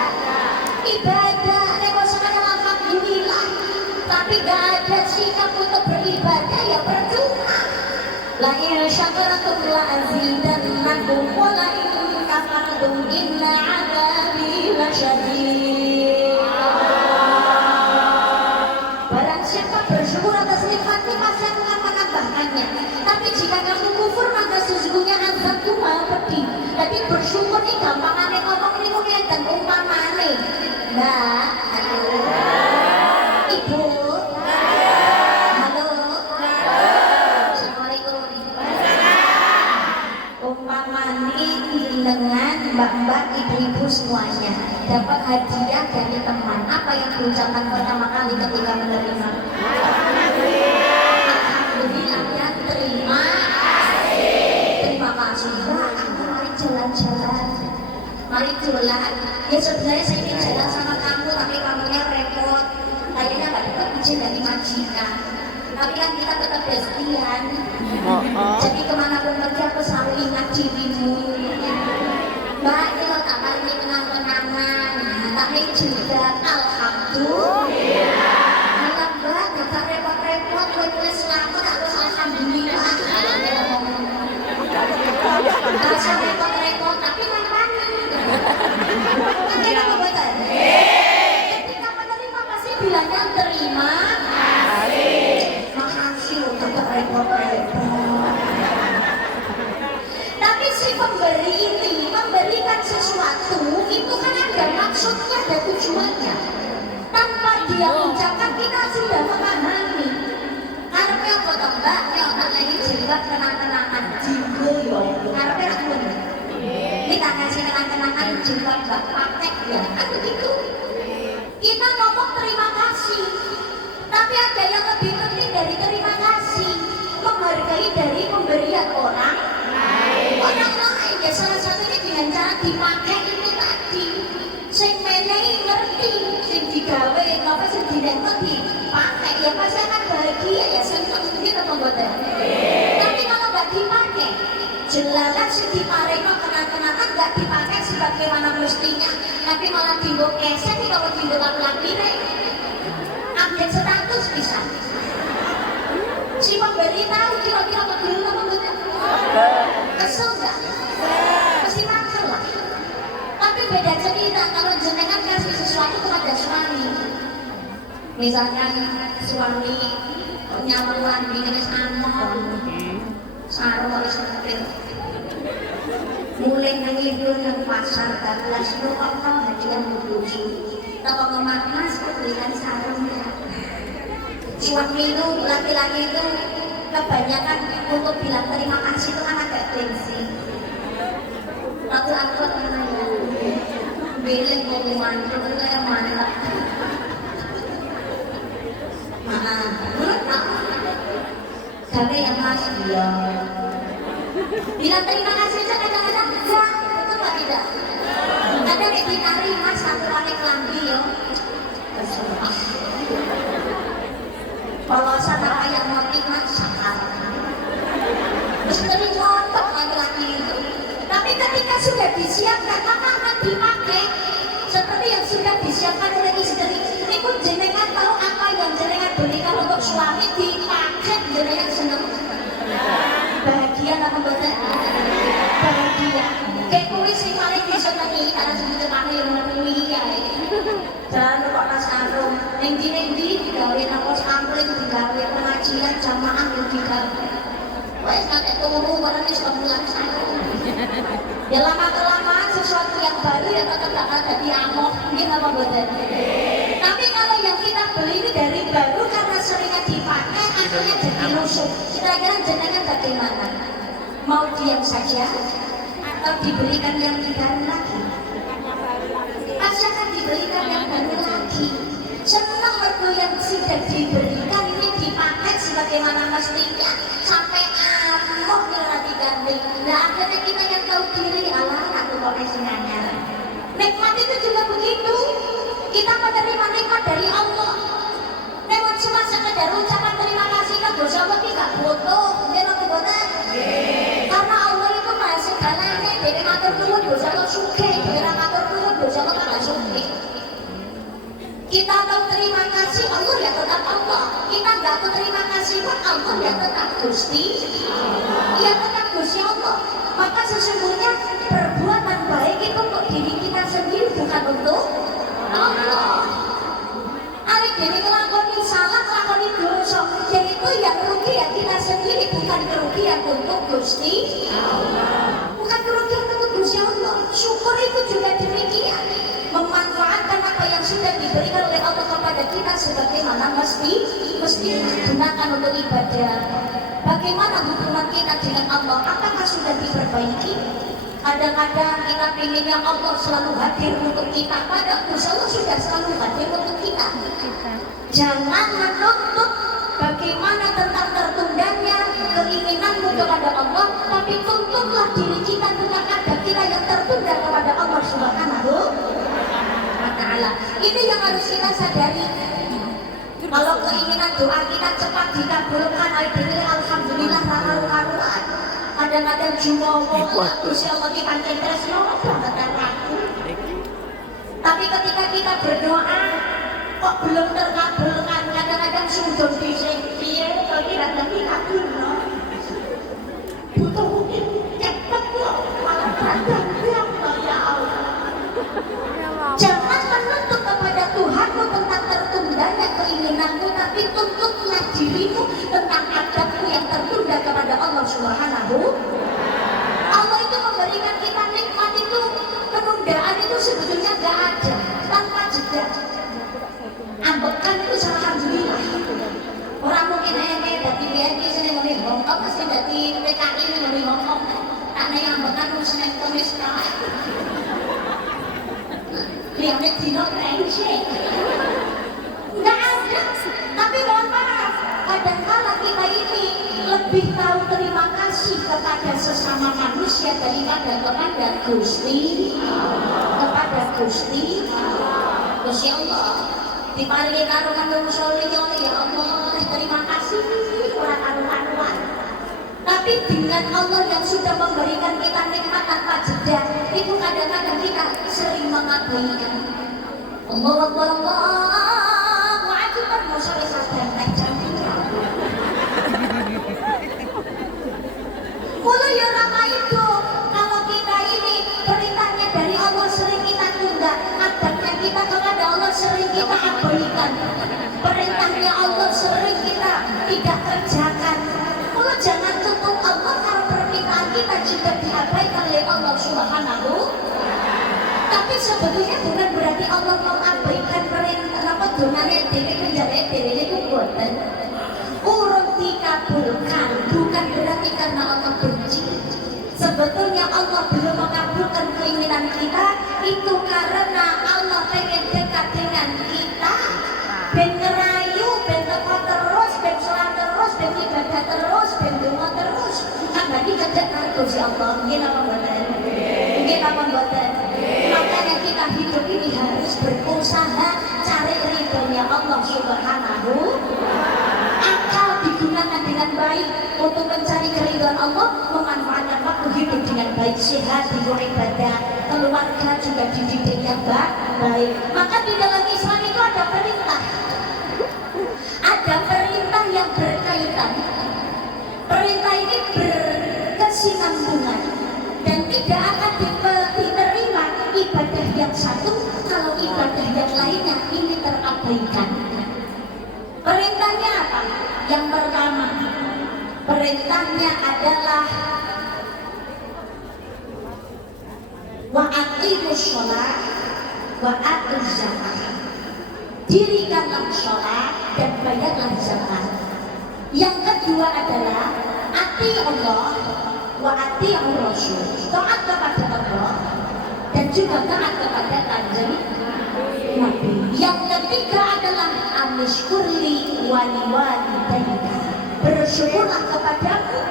Nego sekarang alhamdulillah, tapi gak ada sikap untuk beribadah ya percuma. La in syakartum la azidannakum wa la in kafartum inna 'adzabi lasyadid. Barang siapa bersyukur atas nikmatku pasti aku akan menambahkannya. Tapi jika kamu kufur maka sesungguhnya azabku maha pedih. Jadi bersyukur ini gampangannya ngomong ini mungkin dan umpamane. Mbak, Ibu, halo, Assalamualaikum. Umpamane dengan mbak-mbak, ibu-ibu semuanya dapat hadiah dari teman. Apa yang diucapkan pertama kali ketika menerima? Alhamdulillah ya, terima kasih. Mbak, mari jalan-jalan. Mari jalan. Ya sebenarnya saya ingin jalan sama kamu, tapi kamunya repot. Kayaknya nggak dapat izin dari majikan. Tapi kan kita tetap bestian. Jadi kemanapun pergi aku selalu ingat dirimu. Mbak, ini lo tak paling kenang-kenangan. Tapi juga alhamdulillah. Anak mbak, gak repot-repot. Gue tulis selamat, aku alhamdulillah. Rasa repot-repot, tapi memang kita membuatan. Ketika menerima pasti bilangnya terima makasih untuk repot-repot. Tapi si pemberi ini memberikan sesuatu itu kan ada maksudnya, ada tujuannya. Tanpa dia ucapkan kita sudah memahami. Karena apa toh mbak? Ya lagi jilbab kenang-kenangan jinggo yo. Karena aku kita kasih kenang-kenangan jilbab mbak pakai ya. Kan begitu. Kita ngomong terima kasih. Tapi ada yang lebih penting dari terima kasih. Menghargai dari pemberian orang lain ya, salah satunya dengan cara dipakai itu tadi. Sing menehi ngerti, sing digawe apa sing dirento dipakai ya pasti akan bahagia ya, seneng gitu apa mboten. Tapi kalau nggak dipakai, jelas sing diparengno kenang-kenangan nggak dipakai sebagaimana mestinya, tapi malah dienggo keset kalau dienggo lak-lakire. Update status bisa. Si pemberi tahu kira-kira peduli apa mboten. Kesel nggak? Pasti makan lah. Tapi beda cerita kalau jenengan kasih sesuatu kepada suami. Misalkan suami nyamang lagi ini sama sarung harus sepir mulai nangidun yang pasar kagelas lu apa hadiah lucu kalau ngemak mas belikan sarung ya suami itu laki-laki itu kebanyakan untuk bilang terima kasih itu kan agak gengsi aku angkut namanya bilang ngomong itu kayak mantap karena yang mas bilang terima kasih aja kadang-kadang ya itu nggak tidak ada yang ditari mas satu kali kelambi ya kalau sama ayam mati mas sakar terus dari contoh laki-laki itu tapi ketika sudah disiapkan maka akan dipakai seperti yang sudah disiapkan oleh istri itu jenengan tahu apa yang jenengan berikan untuk suami dipakai jenengan senang bahagia apa betul bahagia kayak kue sing paling disenangi karena sebetulnya pakai yang lebih ya jangan lupa mas Arum yang di digawe napa sampling digawe pengajian jamaah yang digawe wes kakek tunggu barang wis kemulan saya ya lama-kelamaan sesuatu yang baru ya tetap akan jadi amok gitu apa betul tapi kalau yang kita beli ini dari baru karena seringnya dipakai akhirnya jadi rusuk kira-kira jenengan bagaimana mau diam saja atau dibelikan yang baru lagi pasti akan dibelikan yang baru lagi senang waktu yang sudah diberikan ini dipakai sebagaimana mestinya sampai amok nanti ganti nah akhirnya kita yang tahu diri Allah aku koleksinya nikmat itu juga begitu kita menerima nikmat dari Allah lewat cuma sekedar ucapan terima kasih kan dosa Allah tidak butuh dia nanti butuh karena Allah itu maha segalanya dari matur nuwun dosa Allah suke dari matur nuwun dosa Allah tidak suke kita tahu terima kasih Allah ya tetap Allah kita nggak tahu terima kasih pun Allah ya tetap Gusti ya tetap Gusti Allah maka sesungguhnya perbuatan baik itu untuk diri kita sendiri bukan untuk Allah hari ini ngelakoni salah ngelakoni dosa yaitu yang rugi ya kita sendiri bukan kerugian untuk Gusti Allah bukan kerugian untuk Gusti Allah syukur itu juga demikian memanfaatkan apa yang sudah diberikan oleh Allah kepada kita sebagaimana mesti gunakan untuk ibadah bagaimana hubungan kita dengan Allah apakah sudah diperbaiki kadang-kadang kita pengennya Allah selalu hadir untuk kita padahal Allah sudah selalu hadir untuk kita jangan menuntut bagaimana tentang tertundanya keinginanmu kepada Allah tapi tuntutlah diri kita tentang ada kita yang tertunda kepada Allah Subhanahu wa ta'ala ini yang harus kita sadari kalau keinginan doa kita cepat dikabulkan alhamdulillah karuan kadang-kadang jumowo Gusti Allah dipancen tresno banget aku tapi ketika kita berdoa kok belum terkabulkan kadang-kadang sudon dhisik piye kok kira-kira kabul no butuh mungkin cepet kok malah badang ya Allah jangan menuntut kepada Tuhanmu tentang tertundanya keinginanmu tapi tuntutlah dirimu tentang adabmu yang tertunda kepada Allah Subhanahu Allah itu memberikan kita nikmat itu penundaan itu sebetulnya gak ada tanpa jeda ambekan itu alhamdulillah orang mungkin hanya dari BNI sini ngomong Hongkong pasti dari PKI ini ngomong Hongkong karena yang ambekan itu seneng komis lihatnya dino krenjeng nggak ada tapi mohon maaf kadang-kala kita ini lebih tahu terima kasih kepada sesama manusia daripada kepada Gusti Gusti Allah diparingi karunan soleh ya Allah terima kasih orang karuan tapi dengan Allah yang sudah memberikan kita nikmat tanpa jeda itu kadang-kadang kita sering mengabaikan Allah akbar mau sampai sadar jam mulai ya nama itu kalau kita ini perintahnya dari Allah sering kita tunda adabnya kita kepada Allah sering kita abaikan perintahnya Allah sering kita tidak diabaikan oleh Allah Subhanahu. Tapi sebetulnya bukan berarti Allah mengabaikan perintah apa donane dhewe penjare dhewe niku boten. Urung dikabulkan bukan berarti karena Allah benci. Sebetulnya Allah belum mengabulkan keinginan kita itu karena Allah pengen dekat dengan kita. Ben ngerayu, ben teko terus, ben sholat terus, ben ibadah terus, ben donga terus. Kan lagi cedek karo si Allah. Nggih napa mboten? Nggih napa mboten? Makanya kita hidup ini harus berusaha cari ridhonya Allah Subhanahu. Akal digunakan dengan baik untuk mencari keridhaan Allah, memanfaatkan waktu hidup dengan baik, sehat, beribadah, keluarga juga dididik yang baik. Maka di dalam Islam itu ada perintah yang berkaitan. Perintah ini berkesinambungan dan tidak akan diterima ibadah yang satu kalau ibadah yang lainnya ini terabaikan. Perintahnya apa? Yang pertama, perintahnya adalah wa aqimus sholat wa atuz zakat. Dirikanlah sholat dan bayarlah zakat. Yang kedua adalah ati Allah wa ati Rasul, taat kepada Allah dan juga taat kepada kanjeng Nabi. Yang ketiga adalah anishkurli waliwalidayka, bersyukurlah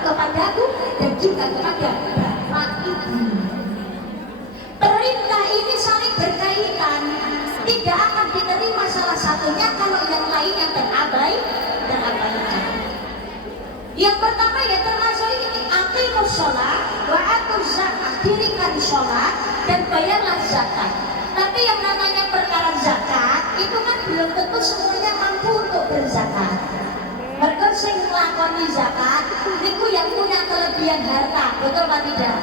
kepadaku dan juga kepada bapak ibu. Perintah ini saling berkaitan, tidak akan diterima salah satunya kalau yang lain yang terabaikan. Yang pertama ya termasuk ini aqimus sholat wa atuz zakat, dirikan sholat dan bayarlah zakat. Tapi yang namanya perkara zakat itu kan belum tentu semuanya mampu untuk berzakat. Mereka sing nglakoni zakat itu yang punya kelebihan harta, betul apa tidak?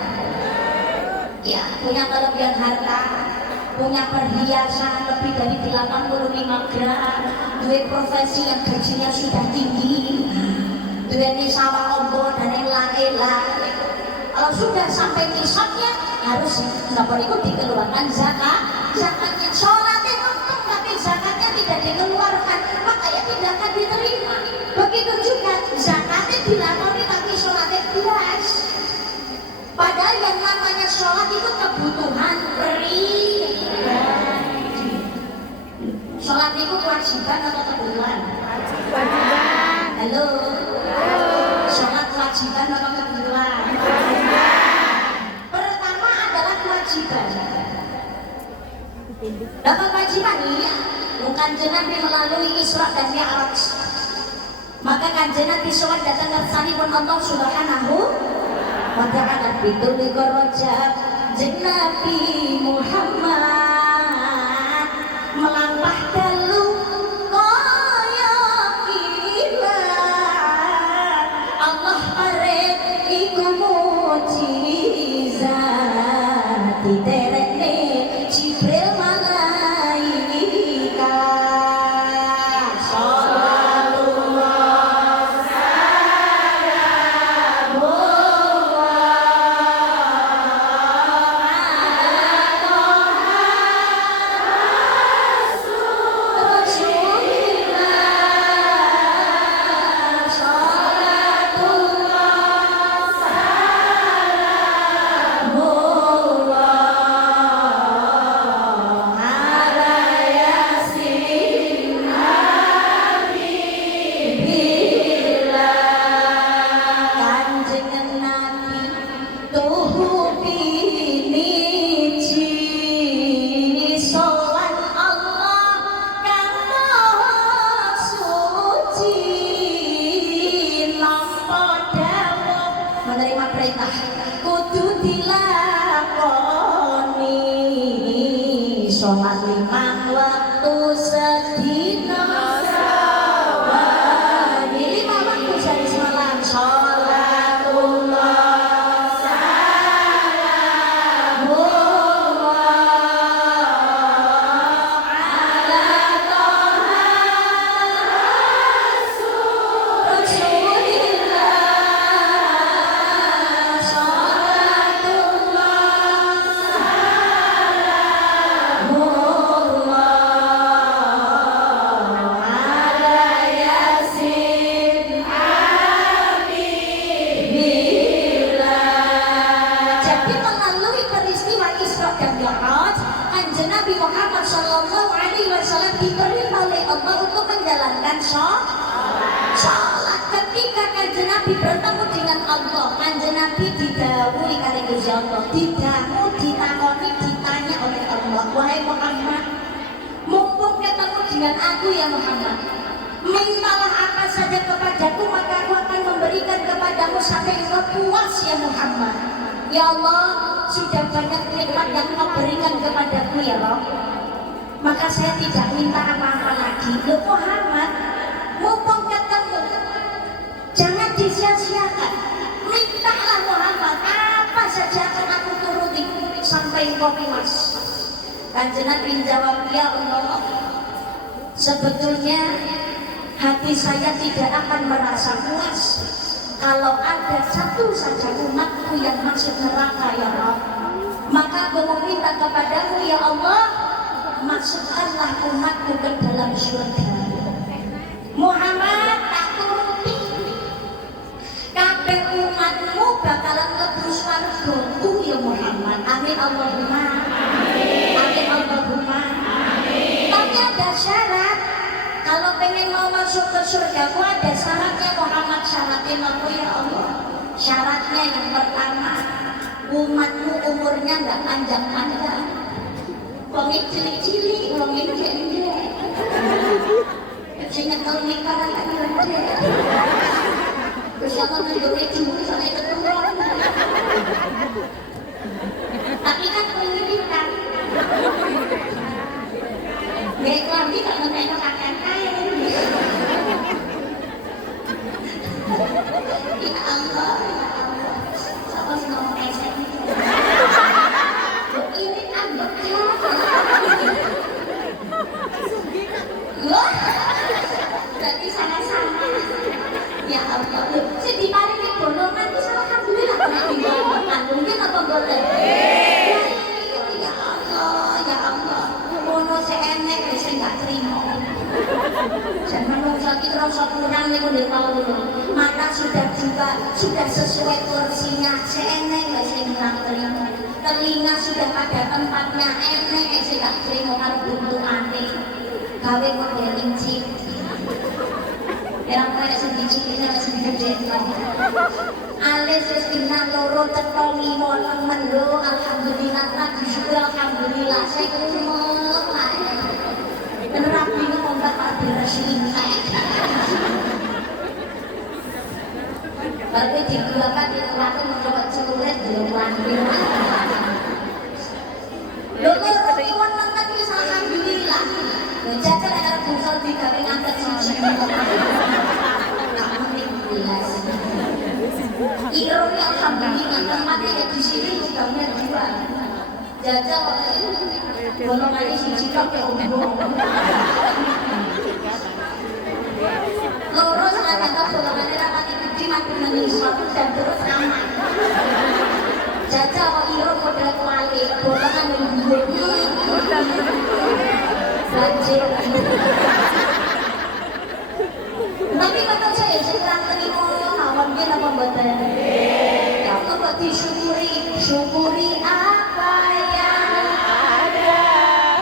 Ya, punya kelebihan harta, punya perhiasan lebih dari 85 gram, dua profesi yang gajinya sudah tinggi, dua sawah ombo dan elang-elang. Kalau sudah sampai nisabnya harus itu dikeluarkan zakatnya. Sholatnya untung tapi zakatnya tidak dikeluarkan, makanya tidak akan diterima. Begitu juga zakatnya dilakoni tapi sholatnya bias. Padahal yang namanya sholat itu kebutuhan pribadi. Sholat itu kewajiban atau kebutuhan? Kewajiban. Halo. Sholat kewajiban atau kebutuhan? Pertama adalah kewajiban. Dapat kewajiban iya. Bukan Nabi melalui Isra dan Mi'raj. Maka kanjeng Nabi sholat datang kersanipun Allah Subhanahu wa ta'ala bitul rajab. Nabi Muhammad melampah dalu kaya kilat. Allah paring iku mukjizat diterekne Jibril malaikat. Sallallahu salamu menerima perintah kudu dilakoni. Sholat 5 waktu sedina sawani, 5 waktu sehari semalam. Sholatullah salamullah ala toha Rasulillah. untuk menjalankan sholat. Ketika Kanjeng Nabi bertemu dengan Allah, Kanjeng Nabi didhawuhi karo Gusti Allah, ditakoni, ditanya oleh Allah, wahai Muhammad, mumpung ketemu dengan aku ya Muhammad, mintalah apa saja kepadaku maka aku akan memberikan kepadamu sampai engkau puas ya Muhammad. Ya Allah, sudah banyak nikmat yang kau berikan kepadaku ya Allah, maka saya tidak minta apa-apa lagi. Loh Muhammad, mumpung ketemu, jangan disia-siakan. Mintalah Muhammad, apa saja akan aku turuti sampai engkau puas. Kanjeng Nabi jawab, ya Allah, sebetulnya hati saya tidak akan merasa puas kalau ada satu saja umatku yang masuk neraka ya Allah. Maka aku meminta kepadamu ya Allah, masukkanlah umatku ke dalam surga. Muhammad, tak turuti. Kabeh umatmu bakalan mlebu swarga ya Muhammad. Amin Allahumma. Amin Allahumma. Tapi ada syarat. Kalau pengen mau masuk ke surga, ada syaratnya Muhammad. Syaratnya apa ya Allah? Syaratnya yang pertama, umatmu umurnya nggak panjang-panjang. Wong cilik-cilik, wong indek-indek. Sing nyekel nikah lagi ndek. Terus apa ngendone dulu sampai keturun. Tapi kan pendidikan. Baik lagi tak menengok akan kain. Ya Allah, ya Allah. Siapa sih ngomong esek? Ini ambek loh, berarti sama-sama. Ya Allah, sih diparingi golongan itu alhamdulillah. Nah, mungkin apa boleh? Ya Allah, ya Allah. Ono seenek wis enggak trimo. Jangan usah kita rasa kurang niku nggih kawula. Mata sudah sesuai porsinya, seenek wis enggak trimo. Telinga sudah pada tempatnya, enek sing gak trimo karo buntutane. Gawe modeling chip. Yang kaya sing dicilin ala sing digedhe. Alis wis dina loro cetha 5 temen lho, alhamdulillah lagi syukur alhamdulillah saya kurang ae. Rapi ngomong Pak Dirasini. Baru digunakan di waktu mencoba celurit belum lanjut. Lho kiwan nang wis alhamdulillah. Jajar arep busol digawe ngangkat siji. Alhamdulillah. Ironi alhamdulillah tempatnya di sini uangnya dua. Jajal golongannya siji tok ya umum. Loro sangat golongannya rapati gede makin menunggu dan terus aman. Jajal kok iro model kuali golongan yang banjir. Tapi kata saya kurang terima awan dia apa mboten? Ya Allah syukuri apa yang ada.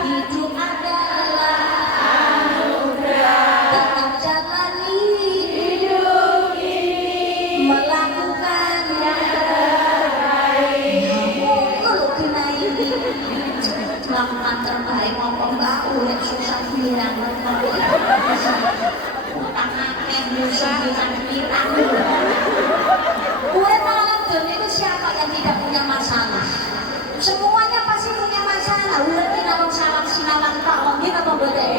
Hidup adalah anugerah. Tetap jalani hidup ini, melakukan yang terbaik. Kamu kena ini melakukan terbaik ngomong mbak urip susah pirang utang akeh musuh pirang. Gue malam dunia itu siapa yang tidak punya masalah? Semuanya pasti punya masalah. Udah kita mau salam sinawan tak mungkin apa boleh?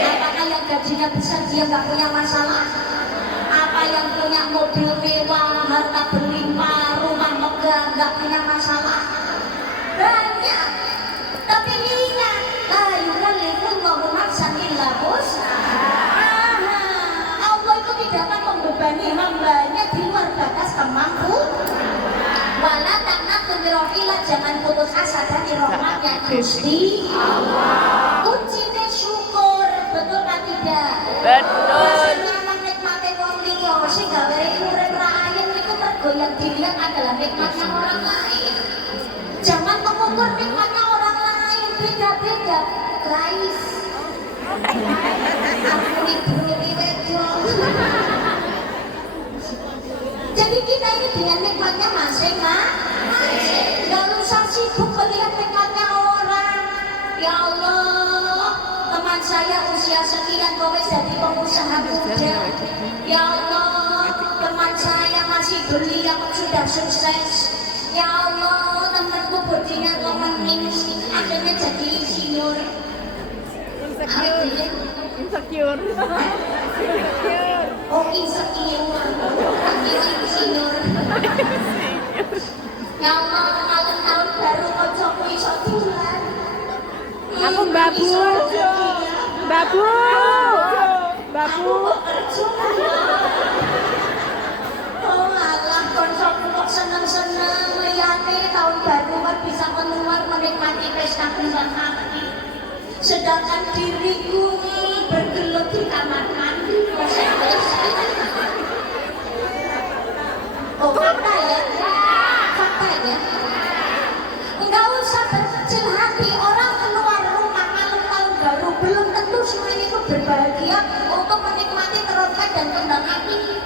Apakah yang gajinya besar dia nggak punya masalah? Apa yang punya mobil mewah, harta berlimpah, rumah megah nggak punya masalah? Banyak. Tapi ingat, la yukallifullahu nafsan illa wus'aha. Allah itu tidak akan membebani hambanya di luar batas kemampuan. Wala taqnatu min rahmatillah, jangan putus asa dari rahmatnya Gusti Allah. Kuncinya syukur, betul kan tidak? Betul. Memang nikmatnya wong liya sing gawe urip ra ayem itu mergo yang dilihat adalah nikmatnya orang lain. Jangan mengukur nikmatnya orang lain, beda-beda. Guys, Aku dibeli wedok. Jadi kita ini dengan nikmatnya masing-masing. Gak usah sibuk melihat nikmatnya orang. Ya Allah, teman saya usia sekian kok jadi pengusaha muda. Ya Allah, teman saya masih belia kok sudah sukses. Ya Allah, temanku bodinya kok menings, akhirnya jadi insinyur. Insecure. Insecure. Oh, insecure. Akhirnya insinyur. Ya Allah, malam tahun baru kocokku iso bulan. Aku babu. Babu. Babu. Oh alah, kocokku kok seneng-seneng liyane tahun baru kan bisa keluar menikmati pesta kembang api. Sedangkan diriku bergelut di kamar mandi. Oh fakta ya? Fakta ya? Enggak usah berkecil hati, orang keluar rumah malam tahun baru belum tentu semuanya itu berbahagia untuk menikmati teropet dan kembang api.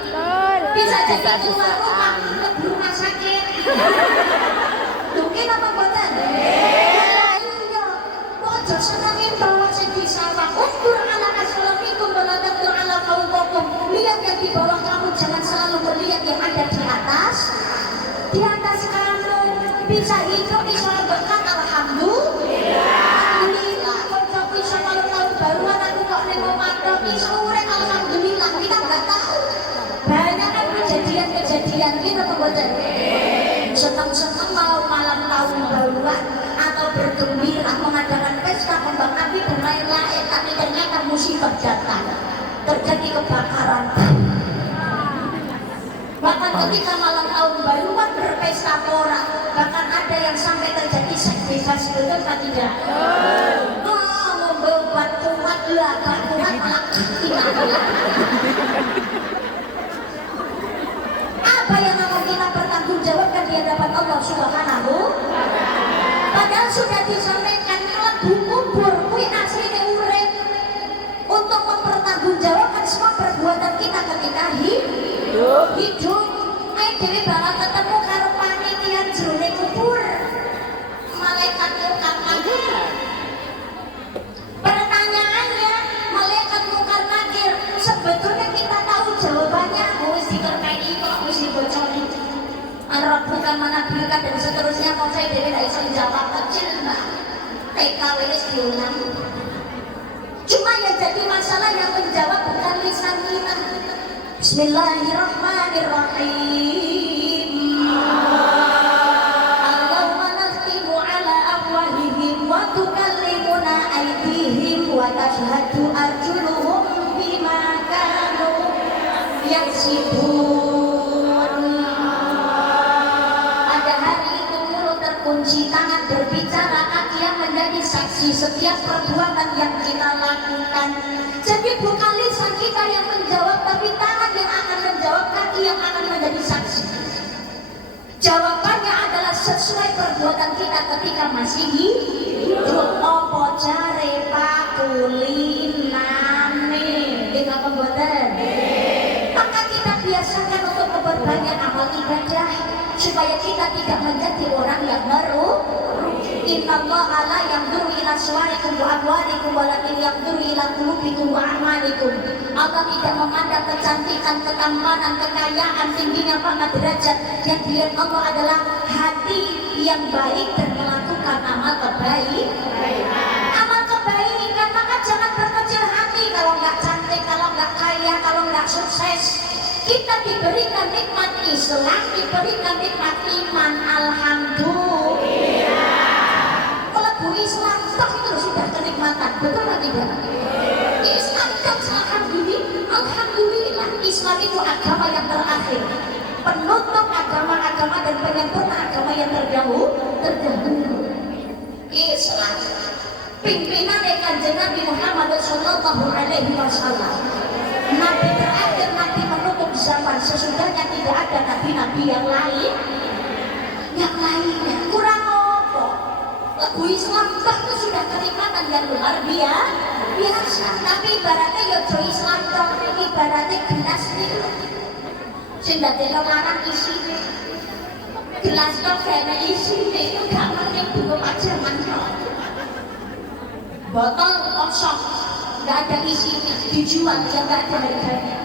Bisa jadi keluar rumah ke rumah sakit. Mungkin apa boten? Iya. Kok aja senengin bahwa sing disawah. Ukur ala aslamikum wala tadur ala qaumakum. Lihat yang di bawah kamu, jangan selalu melihat yang ada di atas. Di atas kamu bisa hidup, bisa berkat, alhamdulillah. Alhamdulillah. Kok bisa kalau tahun baruan aku kok nemu mantap bisa urek, alhamdulillah. Kita nggak tahu. Banyak kan kejadian kita membuatnya senang-senang mau malam tahun baruan atau bergembira mengadakan pesta kembang api berlain-lain, tapi ternyata musibah datang, terjadi kebakaran. Bahkan ketika malam tahun baruan berpesta pora, bahkan ada yang sampai terjadi seks bebas, betul atau tidak? Membuat kuat lah, gak kuat malah tidak. Apa yang akan kita pertanggungjawabkan di hadapan Allah Subhanahu? Padahal sudah disampaikan lagu kubur kui aslinya urip untuk mempertanggungjawabkan semua perbuatan kita ketika hidup. Dewi bakal ketemu karo panitia jroning kubur. Malaikat mungkar nakir. Pertanyaannya, malaikat mungkar nakir, sebetulnya kita tahu jawabannya, wis dikerteni kok, wis dibocori. Arab bukan mana bilkan dan seterusnya, kok saya Dewi tidak bisa menjawab kecil mbak. TKW wis diulang. Cuma yang jadi masalah yang menjawab bukan lisan kita. Bismillahirrahmanirrahim. Allahumma nakhtimu ala afwahihim wa tukallimuna aydihim wa tashhadu arjuluhum bima kanu yaksibun. Pada hari itu mulut terkunci, tangan berbicara, kaki yang menjadi saksi setiap perbuatan yang kita lakukan. Jadi bukan lisan kita yang menjawab, tapi tangan yang akan menjawab, kaki yang akan menjadi saksi. Jawabannya adalah sesuai perbuatan kita ketika masih hidup. Opo jare pakulinane dengan pembuatan. Maka kita biasakan untuk memperbanyak amal ibadah supaya kita tidak menjadi orang yang merugi. Innallaha la yanzuru ila suwarikum wa amwalikum walakin yanzuru ila qulubikum wa a'malikum. Allah tidak memandang kecantikan, ketampanan, kekayaan, tingginya pangkat derajat. Yang dilihat Allah adalah hati yang baik dan melakukan amal kebaikan. Amal kebaikan, maka jangan berkecil hati kalau nggak cantik, kalau nggak kaya, kalau nggak sukses. Kita diberikan nikmat Islam, diberikan nikmat iman, alhamdulillah. Islam toh itu sudah kenikmatan, betul atau tidak? Islam toh alhamdulillah, Islam itu agama yang terakhir, penutup agama-agama dan penyempurna agama yang terdahulu. Islam pimpinan Kanjeng Nabi Muhammad sallallahu alaihi wasallam, nabi terakhir, nabi menutup zaman. Sesudahnya tidak ada nabi-nabi yang lainnya. Kurang apa? Lagu Islam itu sudah kenikmatan yang luar biasa. Tapi ibaratnya ya jo Islam tok, ibaratnya gelas nih. Sing dadekno larang isine. Gelas tok kene isine itu gak mungkin buku pajaman tok. Botol kosong, nggak ada isinya, dijual ya nggak ada harganya.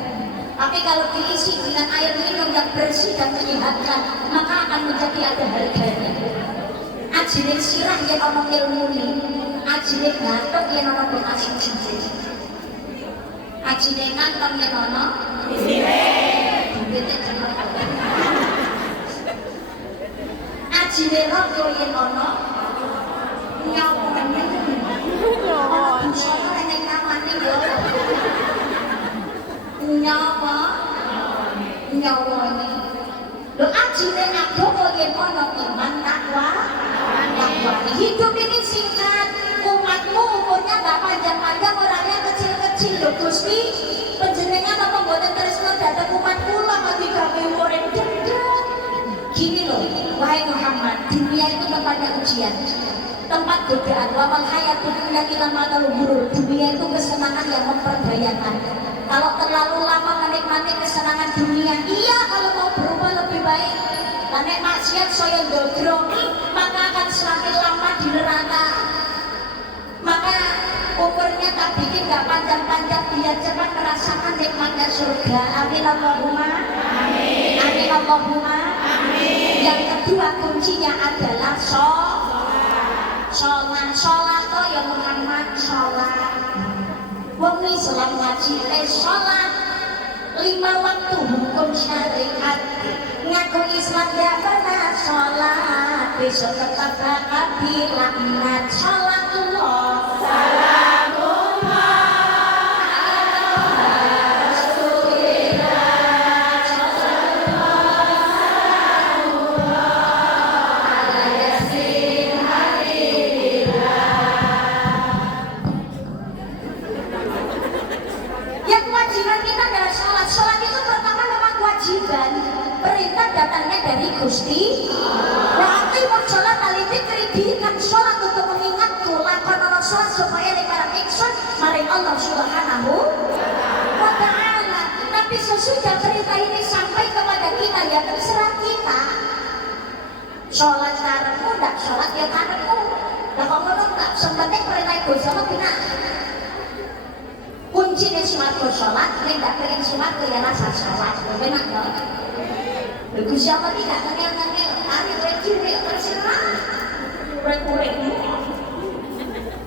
Tapi kalau diisi dengan air minum yang bersih dan menyehatkan, maka akan menjadi ada harganya. Ajine sirah yang ono ilmune, ajine gathuk yang ono bekas cincin. Ajine kantong yang ono isine. Ajine rokok yang ono nyawanya. Ono busana ning namane yo. Nyawane. Lho ajine agama yen ono iman takwa. Hidup ini singkat, umatmu umurnya gak panjang-panjang, orangnya kecil-kecil. Lho Gusti, panjenengan apa mboten tresno dhateng umat kula kok digawe urip cendhek. Gini loh, wahai Muhammad, dunia itu tempatnya ujian, tempat godaan. Wamal hayatud dunya illa matal ghurur. Dunia itu kesenangan yang memperdayakan. Kalau terlalu lama menikmati kesenangan dunia, iya, kalau mau berubah lebih baik. Dan nek maksiat saya ndodrongi, maka akan semakin lama di neraka. Maka umurnya tak bikin gak panjang-panjang, biar cepat merasakan nikmatnya surga. Amin Allahumma amin. Amin Allahumma amin. Yang kedua kuncinya adalah sholat. Sholat to ya Muhammad, sholat. Wong Islam wajib sholat 5 waktu hukum syariat. Ngaku Islam gak pernah sholat, besok tetap bakal dilaknat. Sholatullah salamullah ala Rasulillah. Sholatullah salamullah ala Yasin Habibillah. Yang kewajiban kita adalah sholat. Sholat itu pertama memang kewajiban. Perintah datangnya dari Gusti. Wa aqimul sholat al-dzikri, dirikan sholat untuk mengingatku. Lakukan sholat supaya lebaran iksan maring Allah Subhanahu wa ta'ala. Tapi sesudah perintah ini sampai kepada kita, ya terserah kita. Sholat karepmu, ndak sholat ya karepmu. Lah kok ngono tak sempenting perintah Gusti Allah benar. Kuncinya swarga sholat, nek ndak pengen swarga ya rasa sholat. Benar dong. Gusti Allah tidak ngel-ngel, hari cilik terserah. Urip-urip.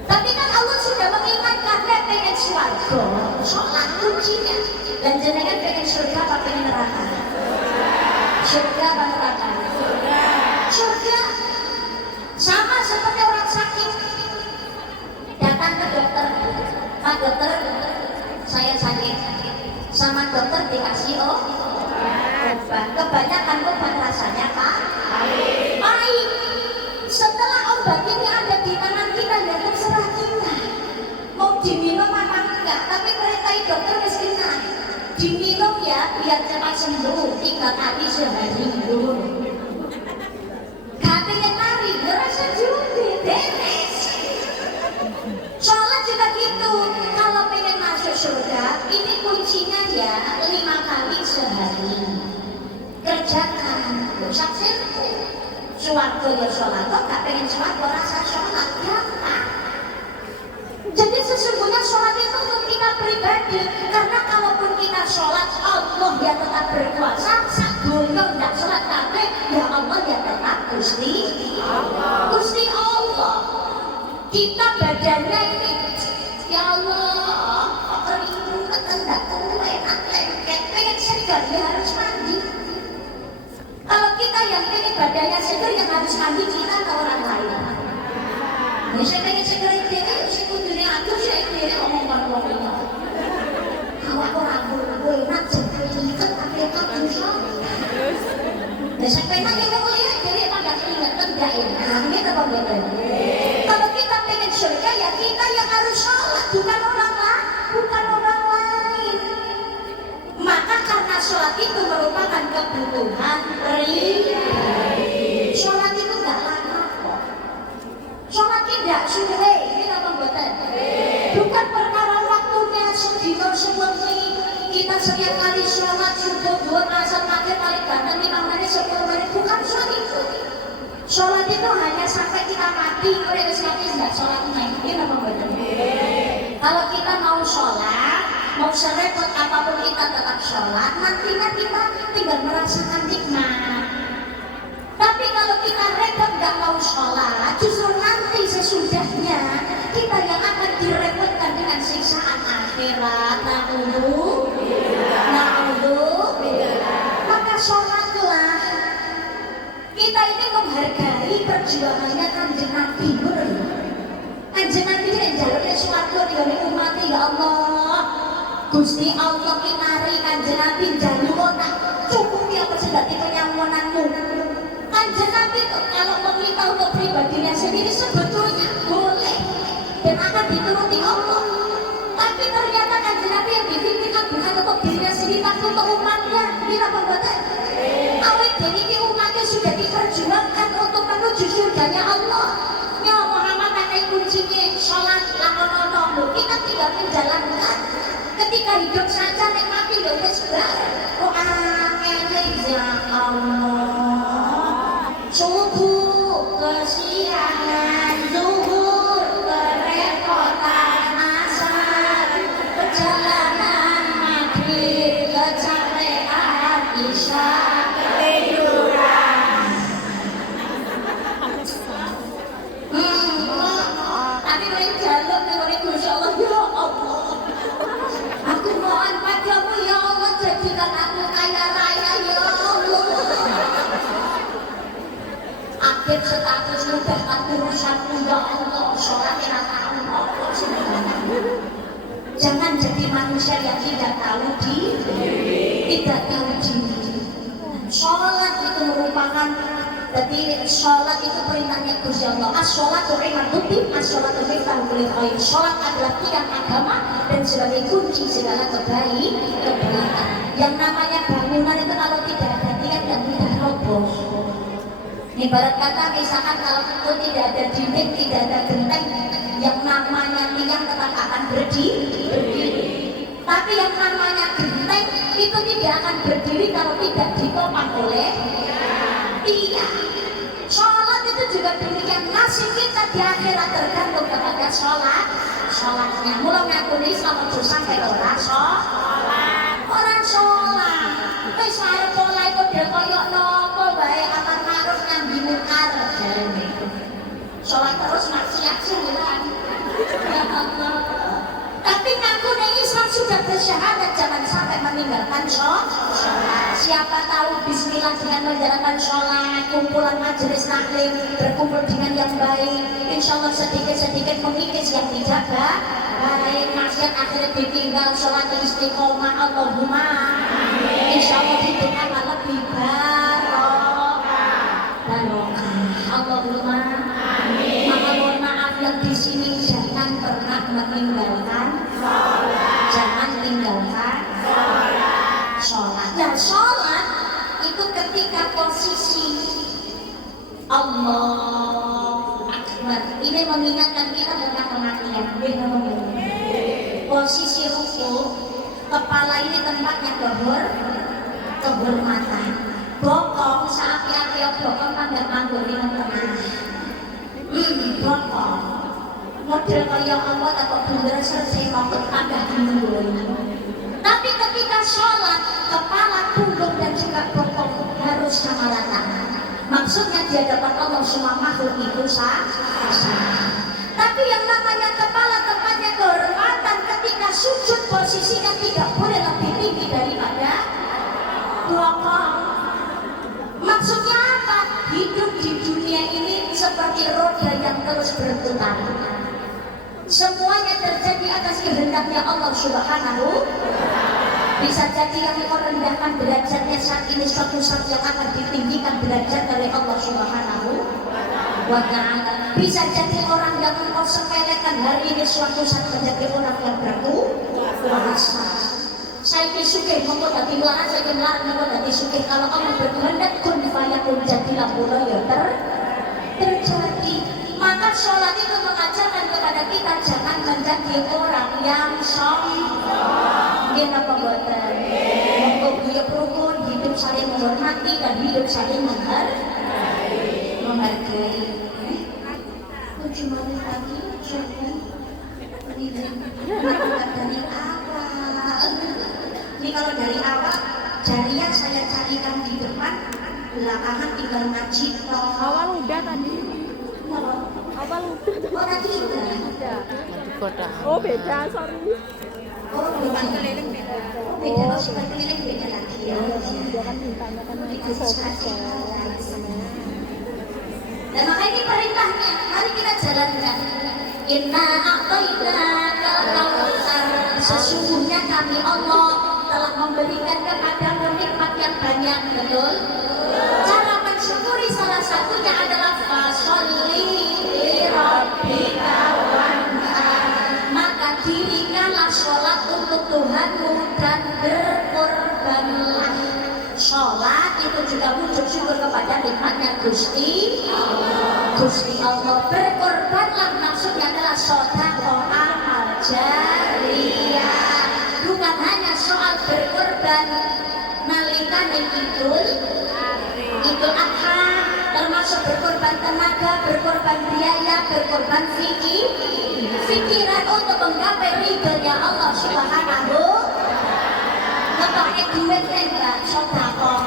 Tapi kan Allah sudah mengingatkan, nek pengen swarga, sholat kuncinya. Dan jenengan pengen surga apa pengen neraka? Surga apa neraka? Surga. Sama seperti orang sakit datang ke dokter, Pak dokter, saya sakit. Sama dokter dikasih obat. Kebanyakan obat rasanya pahit. Setelah obat ini ada di tangan kita, dan terserah kita mau diminum apa enggak. Tapi perintah dokter mestinya diminum ya, biar cepat sembuh 3 kali sehari. Gak pengen lari, ngerasa juga beres. Sholat juga gitu. Kalau pengen masuk surga, ini kuncinya ya 5 kali sehari. Kerjakan, saksiku. Suwargo ya sholat, kok gak pengen suwargo rasa sholat, gampang. Jadi sesungguhnya sholat itu untuk kita pribadi. Karena kalaupun kita sholat, Allah ya tetap berkuasa. Sadonya tidak sholat kabeh, ya Allah ya tetap Gusti Allah. Gusti Allah. Kita badannya ini, ya Allah, keringat ketendak, enak lengket, pengen segar ya harus mandi. Kalau kita yang pengen badannya segar, yang harus mandi kita atau orang lain. Ya saya pengen segar itu, saya kudunya aku, saya ini ngomong-ngomong. Kalau aku ragu, enak segar ikat, tapi ikat bisa. Ya saya pengen yang mau lihat, jadi pada keringat enggak enak, gitu apa gitu. Kalau kita pengen surga, ya kita yang harus sholat, bukan orang lain, bukan orang lain. Maka karena sholat itu merupakan kebutuhan. 3 hari. Sholat itu nggak lama kok. Sholat Kita setiap kali sholat subuh, duhur, asar, maghrib, paling banter 5 menit, 10 menit, bukan sholat itu. Sholat itu hanya sampai kita mati, oleh mati tidak sholat naik. Ini apa betul? Kalau kita mau sholat, mau serepot apapun kita tetap sholat, nantinya kita tinggal merasakan nikmat. Tapi kalau kita repot gak mau sholat, justru nanti sesudahnya kita yang akan direpotkan dengan siksaan akhirat. Maka sholatlah. Kita ini menghargai perjuangannya Kanjeng Nabi. Kanjeng Nabi ini jalurnya suatu dengan umat ya Allah. Gusti Allah kinari Kanjeng Nabi jalur tak cukup ya persedati kenyamananmu. Kanjeng Nabi kalau meminta untuk pribadinya sendiri sebetulnya boleh dan akan dituruti Allah. Tapi ternyata Kanjeng Nabi yang dipikirkan bukan untuk dirinya sendiri, tapi untuk umatnya. Bila pembuatan awet dan ini umatnya sudah diperjuangkan untuk menuju surganya Allah. Ya Muhammad akan kuncinya sholat lakonono. Kita tidak menjalankan. Ketika hidup saja nikmati ya wis bareng. Oh ya Allah. Subuh kesiangan, zuhur kerepotan, asar perjalanan, maghrib kecapean, isya ketiduran. Tapi main jaluk dengan Gusti Allah, ya Allah. Aku mohon padamu ya Allah, jadikan aku kaya raya ya Allah. Akhir statusmu bahkan urusanmu ya Allah, sholatnya tahu Allah. Jangan jadi manusia yang tidak tahu diri. Sholat itu merupakan, jadi sholat itu perintahnya Gusti Allah. As-sholatu imaduddin, as-sholatu miftahul khair. Sholat adalah tiang agama dan sebagai kunci segala kebaikan. Yang namanya bangunan itu kalau tidak ada tiang dan tidak roboh. Ibarat kata misalkan kalau itu tidak ada dinding, tidak ada genteng, yang namanya tiang tetap akan berdiri. Tapi yang namanya genteng itu tidak akan berdiri kalau tidak ditopang oleh tiang. Sholat itu juga demikian, nasib kita di akhirat tergantung kepada sholatnya. Mulai ngakuni selamat sampai orang sholat. Wis arep mulai model koyo nopo wae amar ma'ruf nahi munkar. Sholat terus maksiat sulan. Tapi ngaku Islam sudah bersyahadat, jangan sampai meninggalkan sholat. Siapa tahu bismillah dengan menjalankan sholat, kumpulan majelis taklim, berkumpul dengan yang baik, insya Allah sedikit-sedikit mengikis yang dijaga baik, maksiat akhirnya ditinggal, sholat istiqomah, Allahumma insya Allah hidupnya lebih barokah, Allahumma amin. Maka mohon maaf yang di sini jangan pernah meninggalkan sholat, jangan tinggalkan sholat. Dan sholat itu ketika posisi Allah Akbar ini mengingatkan kita tentang kematian. Posisi ruku, kepala ini tempatnya kehormatan. Bokong saat bokong pada panggung di tengah. Bokong model kaya Allah atau bundar selesai mau tambah dulu. Tapi ketika sholat, kepala, punggung dan juga bokong harus sama rata. Maksudnya di hadapan Allah semua makhluk itu sah. Tapi yang namanya kepala tempatnya kehormatan, ketika sujud posisinya tidak boleh lebih tinggi daripada bokong. Maksudnya apa? Hidup di dunia ini seperti roda yang terus berputar. Semuanya terjadi atas kehendaknya Allah Subhanahu. Bisa jadi yang merendahkan derajatnya saat ini suatu saat yang akan ditinggikan derajat oleh Allah Subhanahu wa ta'ala. Bisa jadi orang yang sepelekan hari ini suatu saat menjadi orang yang berkuasa. Saya sugih monggo dadi melarat, saya melarat monggo dadi sugih. Kalau Allah berkehendak kun fayakun, jadilah mulai ya terjadi. Maka sholat itu mengajarkan kepada kita jangan menjadi orang yang sombong. Gimana pembuatan? hormati dan hidup saling menghargai. Cuma lagi jangan dari awal. Ini kalau dari awal jariah saya carikan di depan, belakangan tinggal ngaji. Awal udah tadi. Awal udah. Oh tadi sudah. Oh beda, sorry. Oh bukan keliling beda. Oh beda, oh bukan keliling beda lagi ya. Dia kan mintanya kan Dikasih. Dan makanya ini perintahnya, mari kita jalankan. Inna a'tainaka al-kautsar, sesungguhnya kami Allah telah memberikan kepadamu nikmat yang banyak, betul? Cara mensyukuri salah satunya adalah fasholli li rabbika wanhar, maka dirikanlah sholat untuk Tuhanmu dan berkorbanlah. Sholat itu juga wujud syukur kepada nikmatnya Gusti Allah. Berkorbanlah maksudnya adalah sedekah amal jariyah, bukan hanya soal berkorban nalikane Idul Adha, termasuk berkorban tenaga, berkorban biaya, berkorban pikiran untuk menggapai ridhonya Allah Subhanahu. Ngetoknya duit enggak sedekah.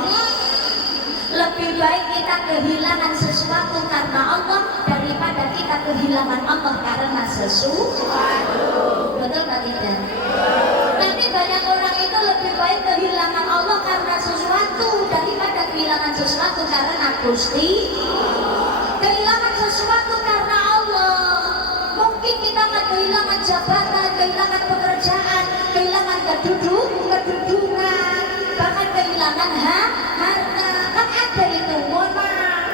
Lebih baik kita kehilangan sesuatu karena Allah daripada kita kehilangan Allah karena sesuatu. Betul tak tidak? Tapi banyak orang itu lebih baik kehilangan Allah karena sesuatu daripada kehilangan sesuatu karena Gusti. Kehilangan sesuatu karena Allah. Mungkin kita akan kehilangan jabatan, kehilangan pekerjaan, kehilangan kedudukan, bahkan kehilangan harta. Kan ada itu, mohon maaf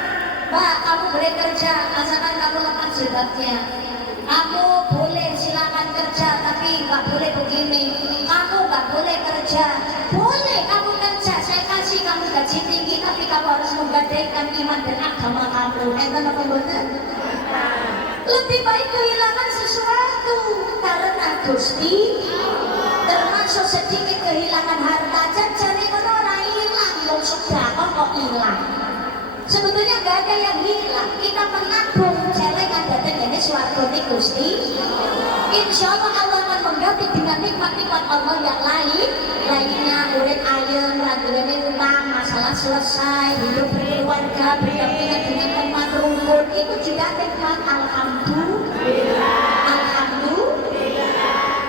Mbak, kamu boleh kerja asalkan kamu lepas jilbabnya. Kamu boleh silakan kerja tapi nggak boleh begini. Kamu nggak boleh kerja, boleh kamu kerja, saya kasih kamu gaji tinggi, tapi kamu harus menggadaikan iman dan agama kamu. Enten apa benar? Lebih baik kehilangan sesuatu karena Gusti, termasuk sedikit kehilangan harta. Cari orang hilang, mau sedekah kok hilang. Sebetulnya nggak ada yang hilang. Kita menabung celengan datang dari suarga Gusti. Insya Allah Allah akan mengganti dengan nikmat-nikmat Allah yang lainnya. Urip ayem, randulannya utang, masalah selesai, hidup berkeluarga, berdampingan dengan teman rukun, itu juga nikmat. Alhamdulillah.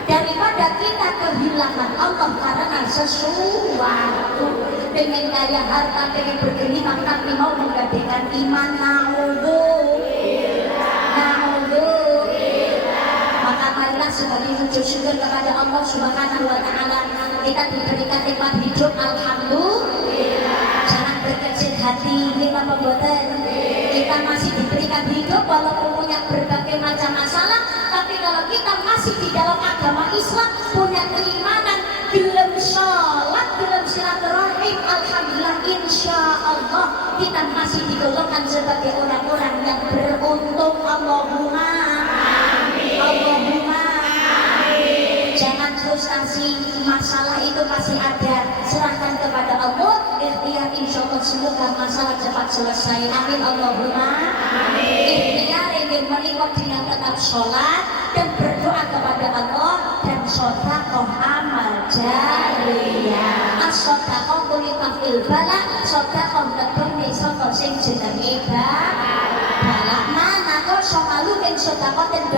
Daripada kita kehilangan Allah karena sesuatu, pengen kaya harta, pengen bergelimang tapi mau menggadaikan iman. Maka marilah sebagai wujud syukur kepada Allah Subhanahu wa Ta'ala, kita diberikan nikmat hidup, alhamdulillah. Jangan berkecil hati, ini apa buatan? Kita masih diberikan hidup walaupun punya berbagai macam masalah, tapi kalau kita masih di dalam agama Islam, punya keimanan, belum sholat, belum silaturahim, alhamdulillah, insya Allah kita masih digolongkan sebagai orang-orang yang beruntung. Allahumma amin. Allahumma amin. Jangan frustasi, masalah itu pasti ada, serahkan kepada Allah, ikhtiar insya Allah semoga masalah cepat selesai. Amin. Allahumma amin. Ikhtiar ingin menikah dengan tetap sholat dan berdoa kepada Allah dan sedekah amal jariyah. As-sedekah kulitafil bala, sedekah lebih saka sing jenenge bala. Mana kok sokalu dan sedekah dan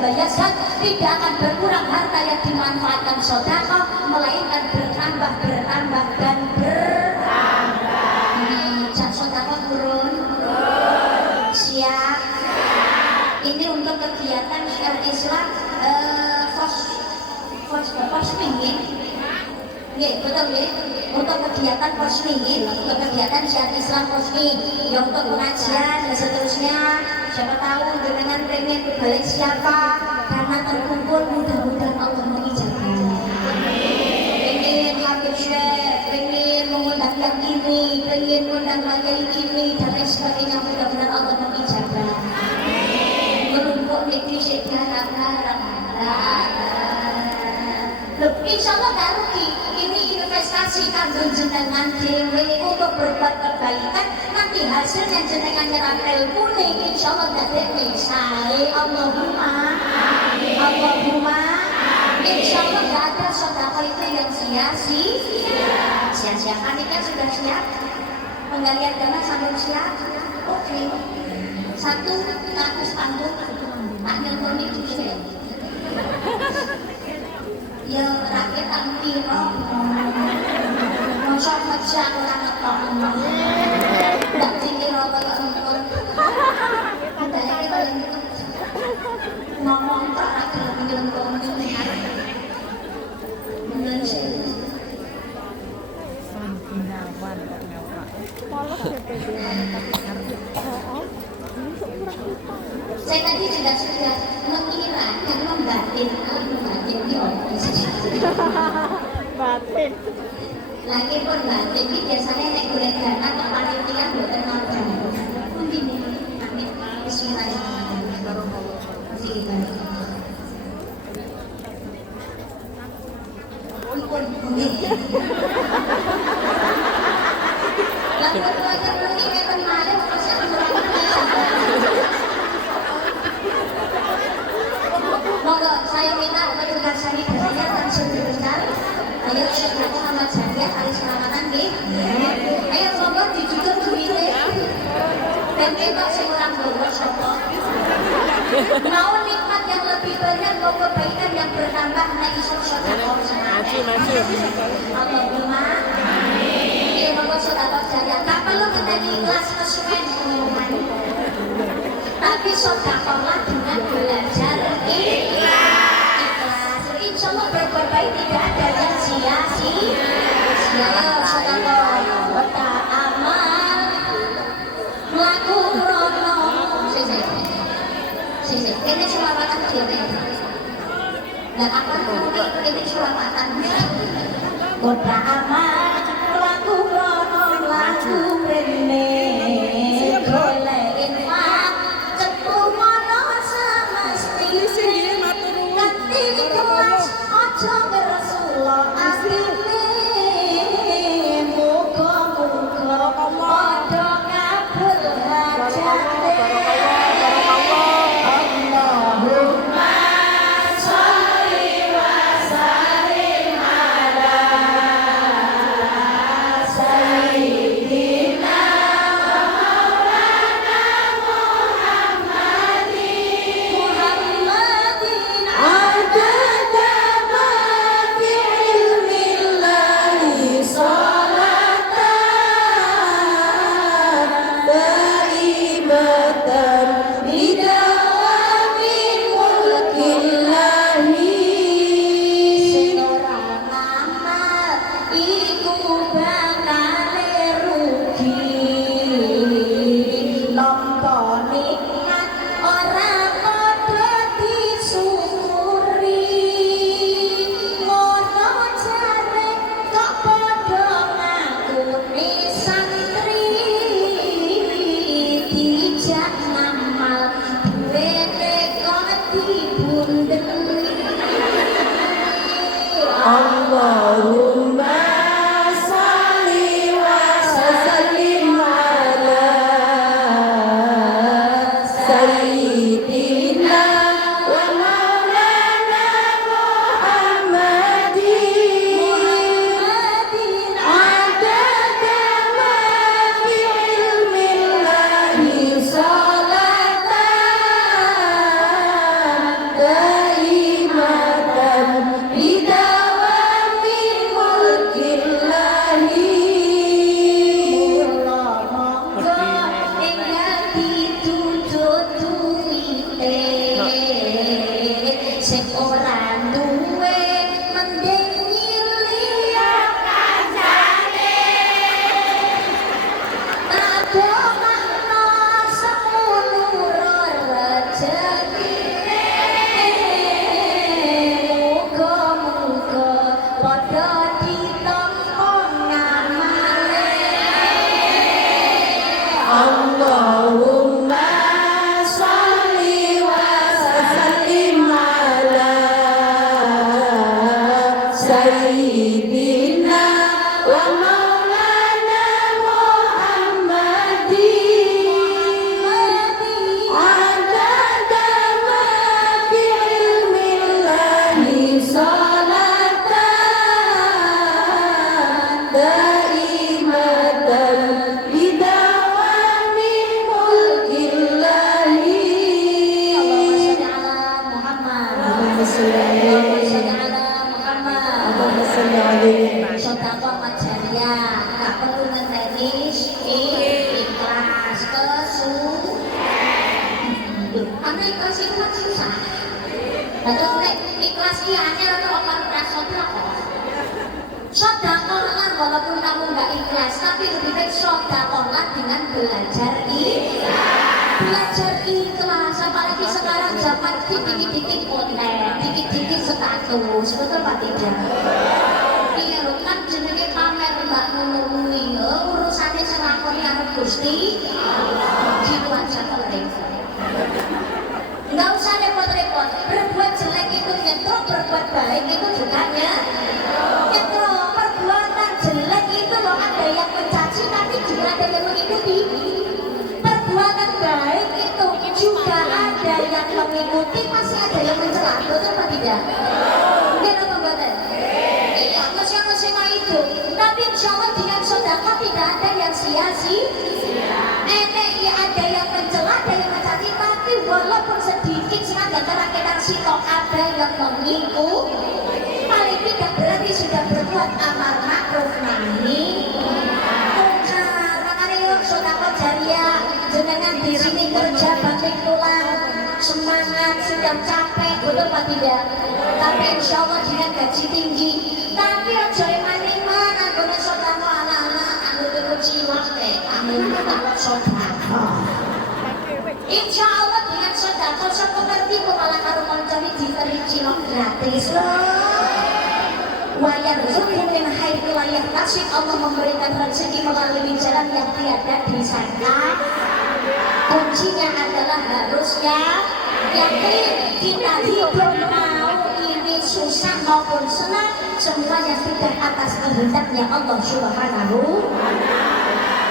bayasan tidak akan berkurang harta yang dimanfaatkan sedekah, melainkan bertambah dan bertambah. Jak sedekah turun. Siap. Ini untuk kegiatan syiar Islam posmingin. Nggih, betul nggih. Untuk kegiatan posmingin, untuk kegiatan syiar Islam posming, ya untuk pengajian dan seterusnya. Siapa tahu dengan pengen balik siapa, karena terkumpul mudah-mudahan Allah mengijabah. Pengen habib syekh, pengen mengundang yang ini, pengen mengundang yang ini dan lain sebagainya, mudah-mudahan Allah mengijabah. Menumpuk negeri sejarah insya Allah gak rugi. Ini investasi motivasi kanggo jenengan dhewe untuk berbuat kebaikan, nanti hasilnya jenengan nyerap ilmu ning insyaallah dadi sae. Allahumma amin. Allahumma insyaallah gak ada sedekah itu yang sia-sia. Sia-sia. Panitia sudah siap? Penggalian dana sampai siap? Oke. Satu kakus panggung tak nyontoni dulu ya. Ya rakyat tak piro. Mosok mejak ora ngetokno. Ndak dikira kaya ngono. Padahal kaya ngomong tak ra gelem nyontoni. Bener sih. Saya tadi sudah mengira dan membatin di batin. lagi pun batin ini biasanya nek golek dana ke panitia mboten nonton. Pundi niki? Amin. Bismillahirrahmanirrahim. Masih kita. Pun nggih. Lalu keluarga muni ngeten malih masa kurang. Monggo saya minta petugas sanitasinya langsung dibentar. Ayo Syekh Muhammad Jariah hari selamatan nggih. Ayo monggo ditutup duwite. Ben ketok sing ora nggawa sapa. Mau nikmat yang lebih banyak, mau kebaikan yang bertambah, nek iso sedekah semangat. Allahumma amin. Iya monggo sedekah jariah. Tak perlu kita ikhlas kesuwen omongan. Tapi sedekahlah dengan belajar ikhlas. Insyaallah berbuat baik tidak ada yang sia-sia. Sedekah wa amal mlaku rono. Sisi. Ini selawatan dhewe. Lah apa ini selawatan. Kota amal mlaku rono laku rene. Golek infak cepu mono semestine. Kanthi kelas aja ngeresula atine. Muga-muga padha kabul hajate. Allahumma sholli wa sallim ala sayyidina Muhammadin adada ma fi ilmillahi salatan daimatan bidawami mulkillahi. Sing ora ngamal iku bakale rugi. Nampa nikmat ora padha disyukuri. Ngono jare kok padha ngakuni santri. Dijak ngamal duwene kok dibundeni. Allahumma sholli wa sallim ala sayyidina wa maulana Muhammadin adada ma fi ilmillahi salatan daimatan bidawami mulkillahi. Mula monggo ingkang dituntut duwite sing ora duwe mending nyiliya kancane. Ada makna semunur rezekine. Muga-muga padha ditampa ngamale. Allahumma sholli wa sallim ala sayyidina wa maulana Muhammadin adada ma fi ilmillahi salatan daimatan bidawami mulkillahi. Allahumma sholli ala Sodaqah majariyah, gak perlu ngenteni ikhlas karena ikhlas itu kan susah. Terus nek ikhlas ki angel atau apa sedekah. Sedekah lah walaupun kamu nggak ikhlas, tapi lebih baik sedekah dengan belajar ikhlas. Apalagi sekarang zaman dikit-dikit konten, dikit-dikit status, betul apa tidak? Iya lho kan jenenge pamer mbak ngono kuwi. Urusane selakoni karo Gusti gitu aja penting. Enggak usah repot-repot. Berbuat jelek itu nyetro, berbuat baik itu juga nyetro. Perbuatan jelek itu loh ada yang mencaci tapi juga ada yang mengikuti. Perbuatan baik itu juga ada yang mengikuti, pasti ada yang mencela, betul apa tidak? Mungkin apa betul? Iya, manusia itu. Tapi insya Allah dengan sedekah tidak ada yang sia-sia. Ada yang mencela, ada yang mencaci, tapi walaupun sedikit senang kita sitok ada yang mengikuti. Paling tidak berarti sudah berbuat amal ma'ruf nahi munkar. Makanya yuk sedekah jariyah, jenengan di sini kerja banting tulang, semangat, sudah capek, betul apa tidak? Tapi insya Allah dengan gaji tinggi. Tapi ojo eman-eman, anggone sedekah anak-anak, anggone cilok deh, anggone takut sedekah. Insya Allah dengan sedekah sapa ngerti kok malah karo kancane diteri cilok gratis loh. Wa yarzuqhu min haitsu la yahtasib, Allah memberikan rezeki melalui jalan yang tiada disangka. Kuncinya adalah harusnya yakin kita hidup mau ini susah maupun senang, semuanya sudah atas kehendaknya Allah Subhanahu.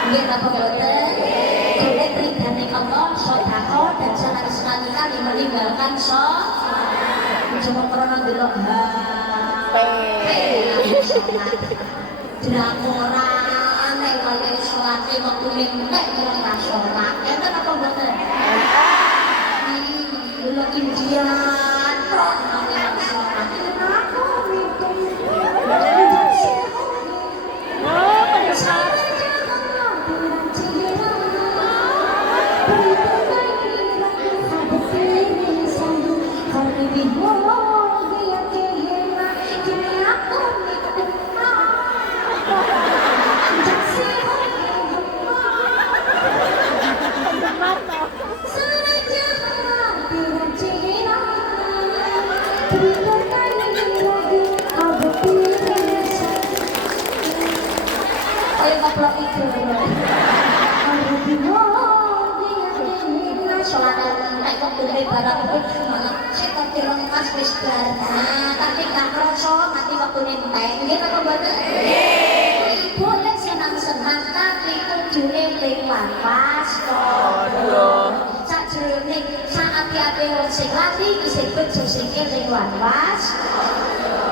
Nggih apa boten? Golek ridane Allah, sedekah dan jangan sekali-kali meninggalkan sholat. Cuma karena delok drakoran nek kaya salate waktu entek ora sholat. Enten apa boten? Delok India tok nang sholat. Aku minum. Oh, pada tapi gak kroso mati waktu nenteng gitu apa bener? Boleh senang-senang tapi kudune lewat pas sajroning saat-ate wong sing lali disebut sing lewat pas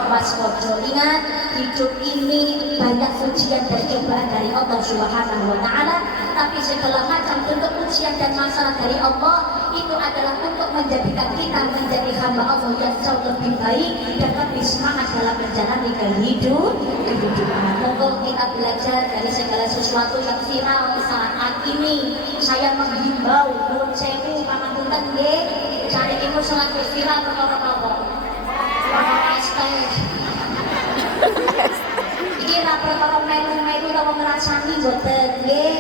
waspada. Ingat, hidup ini banyak ujian dan cobaan dari Allah Subhanahu wa Ta'ala, tapi segala macam bentuk ujian dan masalah dari Allah itu adalah untuk menjadikan kita menjadi hamba Allah yang jauh lebih baik dan lebih semangat dalam menjalani kehidupan. Monggo kita belajar dari segala sesuatu yang viral saat ini. Saya menghimbau nuwun sewu pangapunten nggih, sakniki mung selagi viral perkara apa? Iki ra perkara melu-melu utawa ngrasani mboten nggih.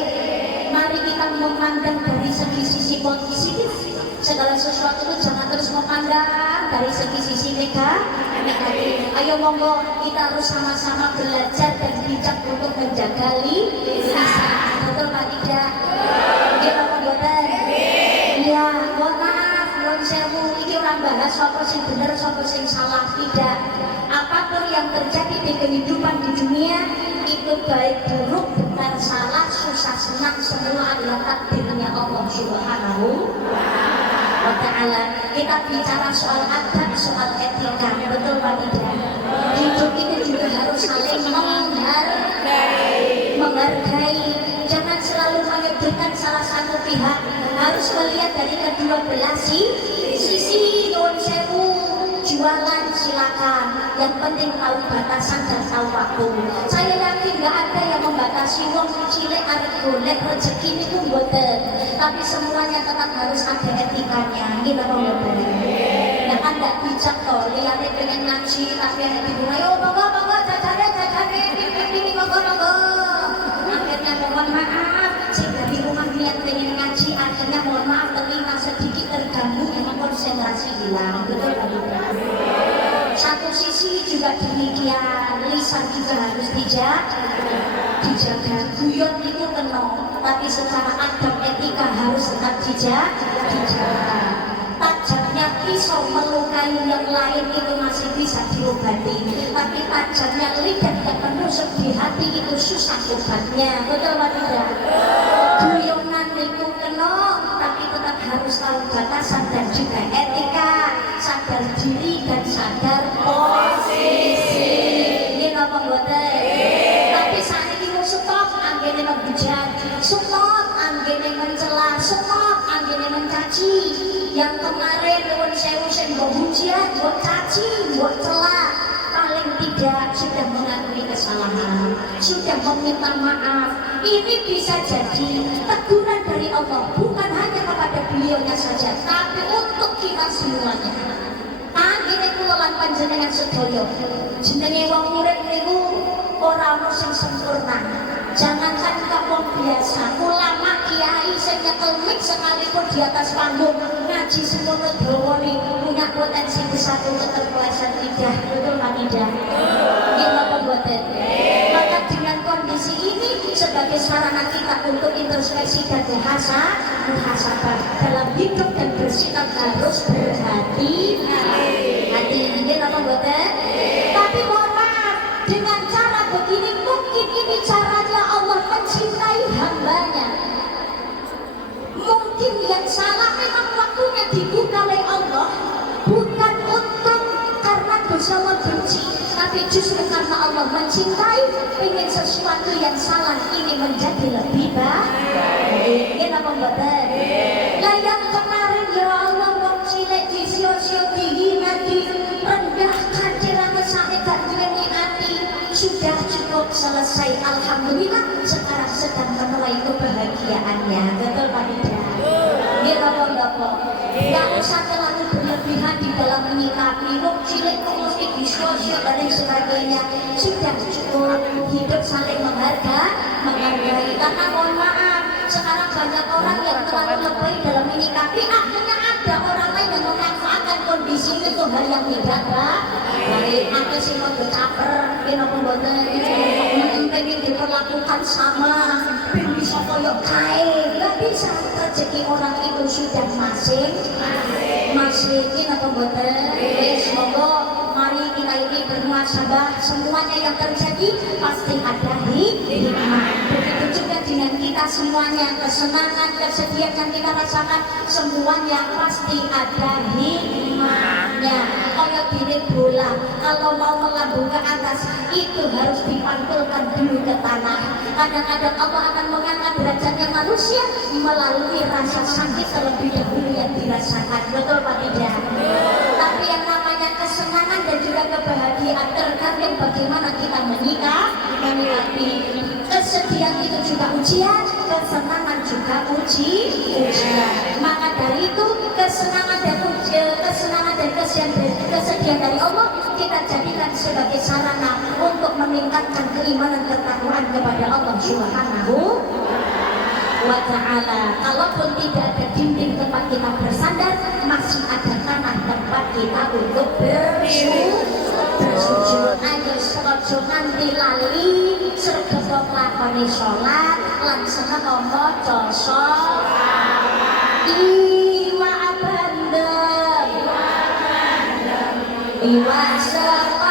Mari kita memandang dari sisi positif. Segala sesuatu itu jangan terus memandang dari sisi negatif. Ayo monggo kita harus sama-sama belajar dan bijak untuk menjaga lisan. Betul Pak tidak? Nggih apa mboten? Iya, mohon maaf, nuwun sewu iki ora bahas sapa sing bener sapa sing salah, tidak. Apapun yang terjadi di kehidupan di dunia itu baik buruk, benar salah, susah senang, semua adalah takdirnya Allah Subhanahu wa ta'ala. Kita bicara soal adab, soal etika, betul Pak tidak? Hidup itu juga harus saling menghargai. Jangan selalu menyebutkan salah satu pihak, harus melihat dari kedua belah sisi. Nuwun sewu, jualan silakan, yang penting tahu batasan dan tahu waktu. Saya yakin nggak ada yang membatasi wong cilik arep golek rezeki niku mboten, tapi semuanya tetap harus ada etikanya. Nggih napa mboten? Ya kan nggak bijak toh, lihatnya pengen ngaji tapi ada di rumah, yo monggo jajane ini monggo. Akhirnya mohon maaf, saya dari rumah niat pengen ngaji, akhirnya mohon maaf telinga sedikit terganggu, memang konsentrasi hilang. Betul kan? Satu sisi juga demikian, lisan juga harus dijaga. Guyon itu kenal, tapi secara adab etika harus tetap dijaga. Tajamnya pisau melukai yang lain itu masih bisa diobati, tapi tajamnya lidah yang menusuk di hati itu susah obatnya. Betul apa tidak? Guyonan itu kenal, tapi tetap harus tahu batasan dan juga etika, sadar diri dan sadar posisi. Ini apa mboten? Tapi saat ini stop, anggene menghujat, stop, anggene mencela, stop, anggene mencaci. Yang kemarin nuwun sewu sing mbok hujat, mbok caci, mbok cela, paling tidak sudah mengakui kesalahan, sudah meminta maaf. Ini bisa jadi teguran dari Allah, bukan hanya kepada beliaunya saja, tapi untuk kita semuanya. Ini kula lan panjenengan sedaya, jenenge wong urip niku ora ono sing sempurna. Jangankan wong biasa, ulama kiai sing nyekel mic sekalipun di atas panggung ngaji semono dawane punya potensi besar untuk terpeleset lidah. Betul Pak Tidak? Nggih napa mboten? Maka dengan kondisi ini sebagai sarana kita untuk introspeksi dan muhasabah dalam hidup dan bersikap harus berhati-hati. Nggih napa mboten? Tapi mohon maaf, dengan cara begini mungkin ini caranya Allah mencintai hambanya. Mungkin yang salah memang waktunya dibuka oleh Allah, bukan untuk karena dosa membenci, tapi justru karena Allah mencintai, ingin sesuatu yang salah ini menjadi lebih baik. Ini apa mboten? Lah yang kemarin ya Allah wong cilik disio-sio dihina, direndahkan, dirangkesake gak duweni ati, sudah cukup selesai. Alhamdulillah sekarang sedang menuai kebahagiaannya. Betul Pak Tidak? Nggih napa? Nggak usah terlalu berlebihan di dalam menyikapi wong cilik kok mesti disio-sio dan lain sebagainya. Sudah cukup, hidup saling menghargai. Karena mohon maaf, sekarang banyak orang yang terlalu lebay dalam menyikapi, akhirnya ada orang lain yang memanfaatkan kondisi itu untuk hal yang tidak baik. Ada sih mau caper, napa mboten? Pengen diperlakukan sama, pengen bisa koyok kae, nggak bisa. Rezeki orang itu sudah masing-masing. Napa mboten? Semoga mari kita ini bermuhasabah, semuanya yang terjadi pasti ada hikmah. Begitu juga dengan kita semuanya, kesenangan, kesedihan yang kita rasakan, semuanya pasti ada hikmahnya. Kayak gini bola, kalau mau melambung ke atas itu harus dipantulkan dulu ke tanah. Kadang-kadang Allah akan mengangkat derajatnya manusia melalui rasa sakit terlebih dahulu yang dirasakan. Betul Pak Tidak? Tapi yang namanya kesenangan dan juga kebahagiaan tergantung bagaimana kita menyikapi. Kesedihan itu juga ujian, kesenangan juga ujian. Maka dari itu kesenangan dan kesedihan dari Allah kita jadikan sebagai sarana untuk meningkatkan keimanan ketakwaan kepada Allah Subhanahu wa ta'ala. Kalaupun tidak ada dinding tempat kita bersandar, masih ada tanah tempat kita untuk bersujud. Ayo sekojo nganti lali sregep lakoni sholat lan seneng maca sholawat. Iwa abandem iwa sepat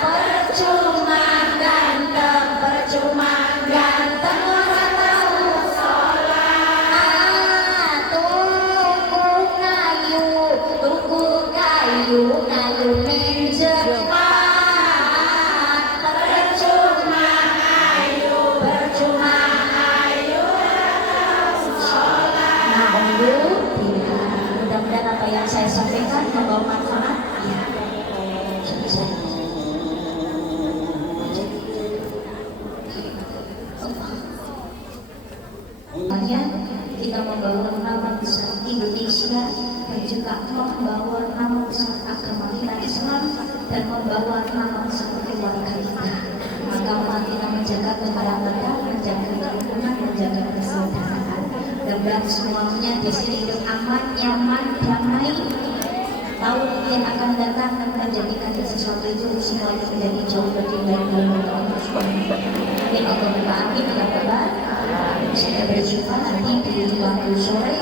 percuma dan Mudah-mudahan semuanya di sini hidup aman, nyaman, damai. Tahun yang akan datang menjadikan sesuatu itu semuanya menjadi jauh lebih baik untuk Allah Subhanahu wa Ta'ala. Amin. Allahumma amin. Ya Rabbal alamin. Kita berjumpa nanti di waktu sore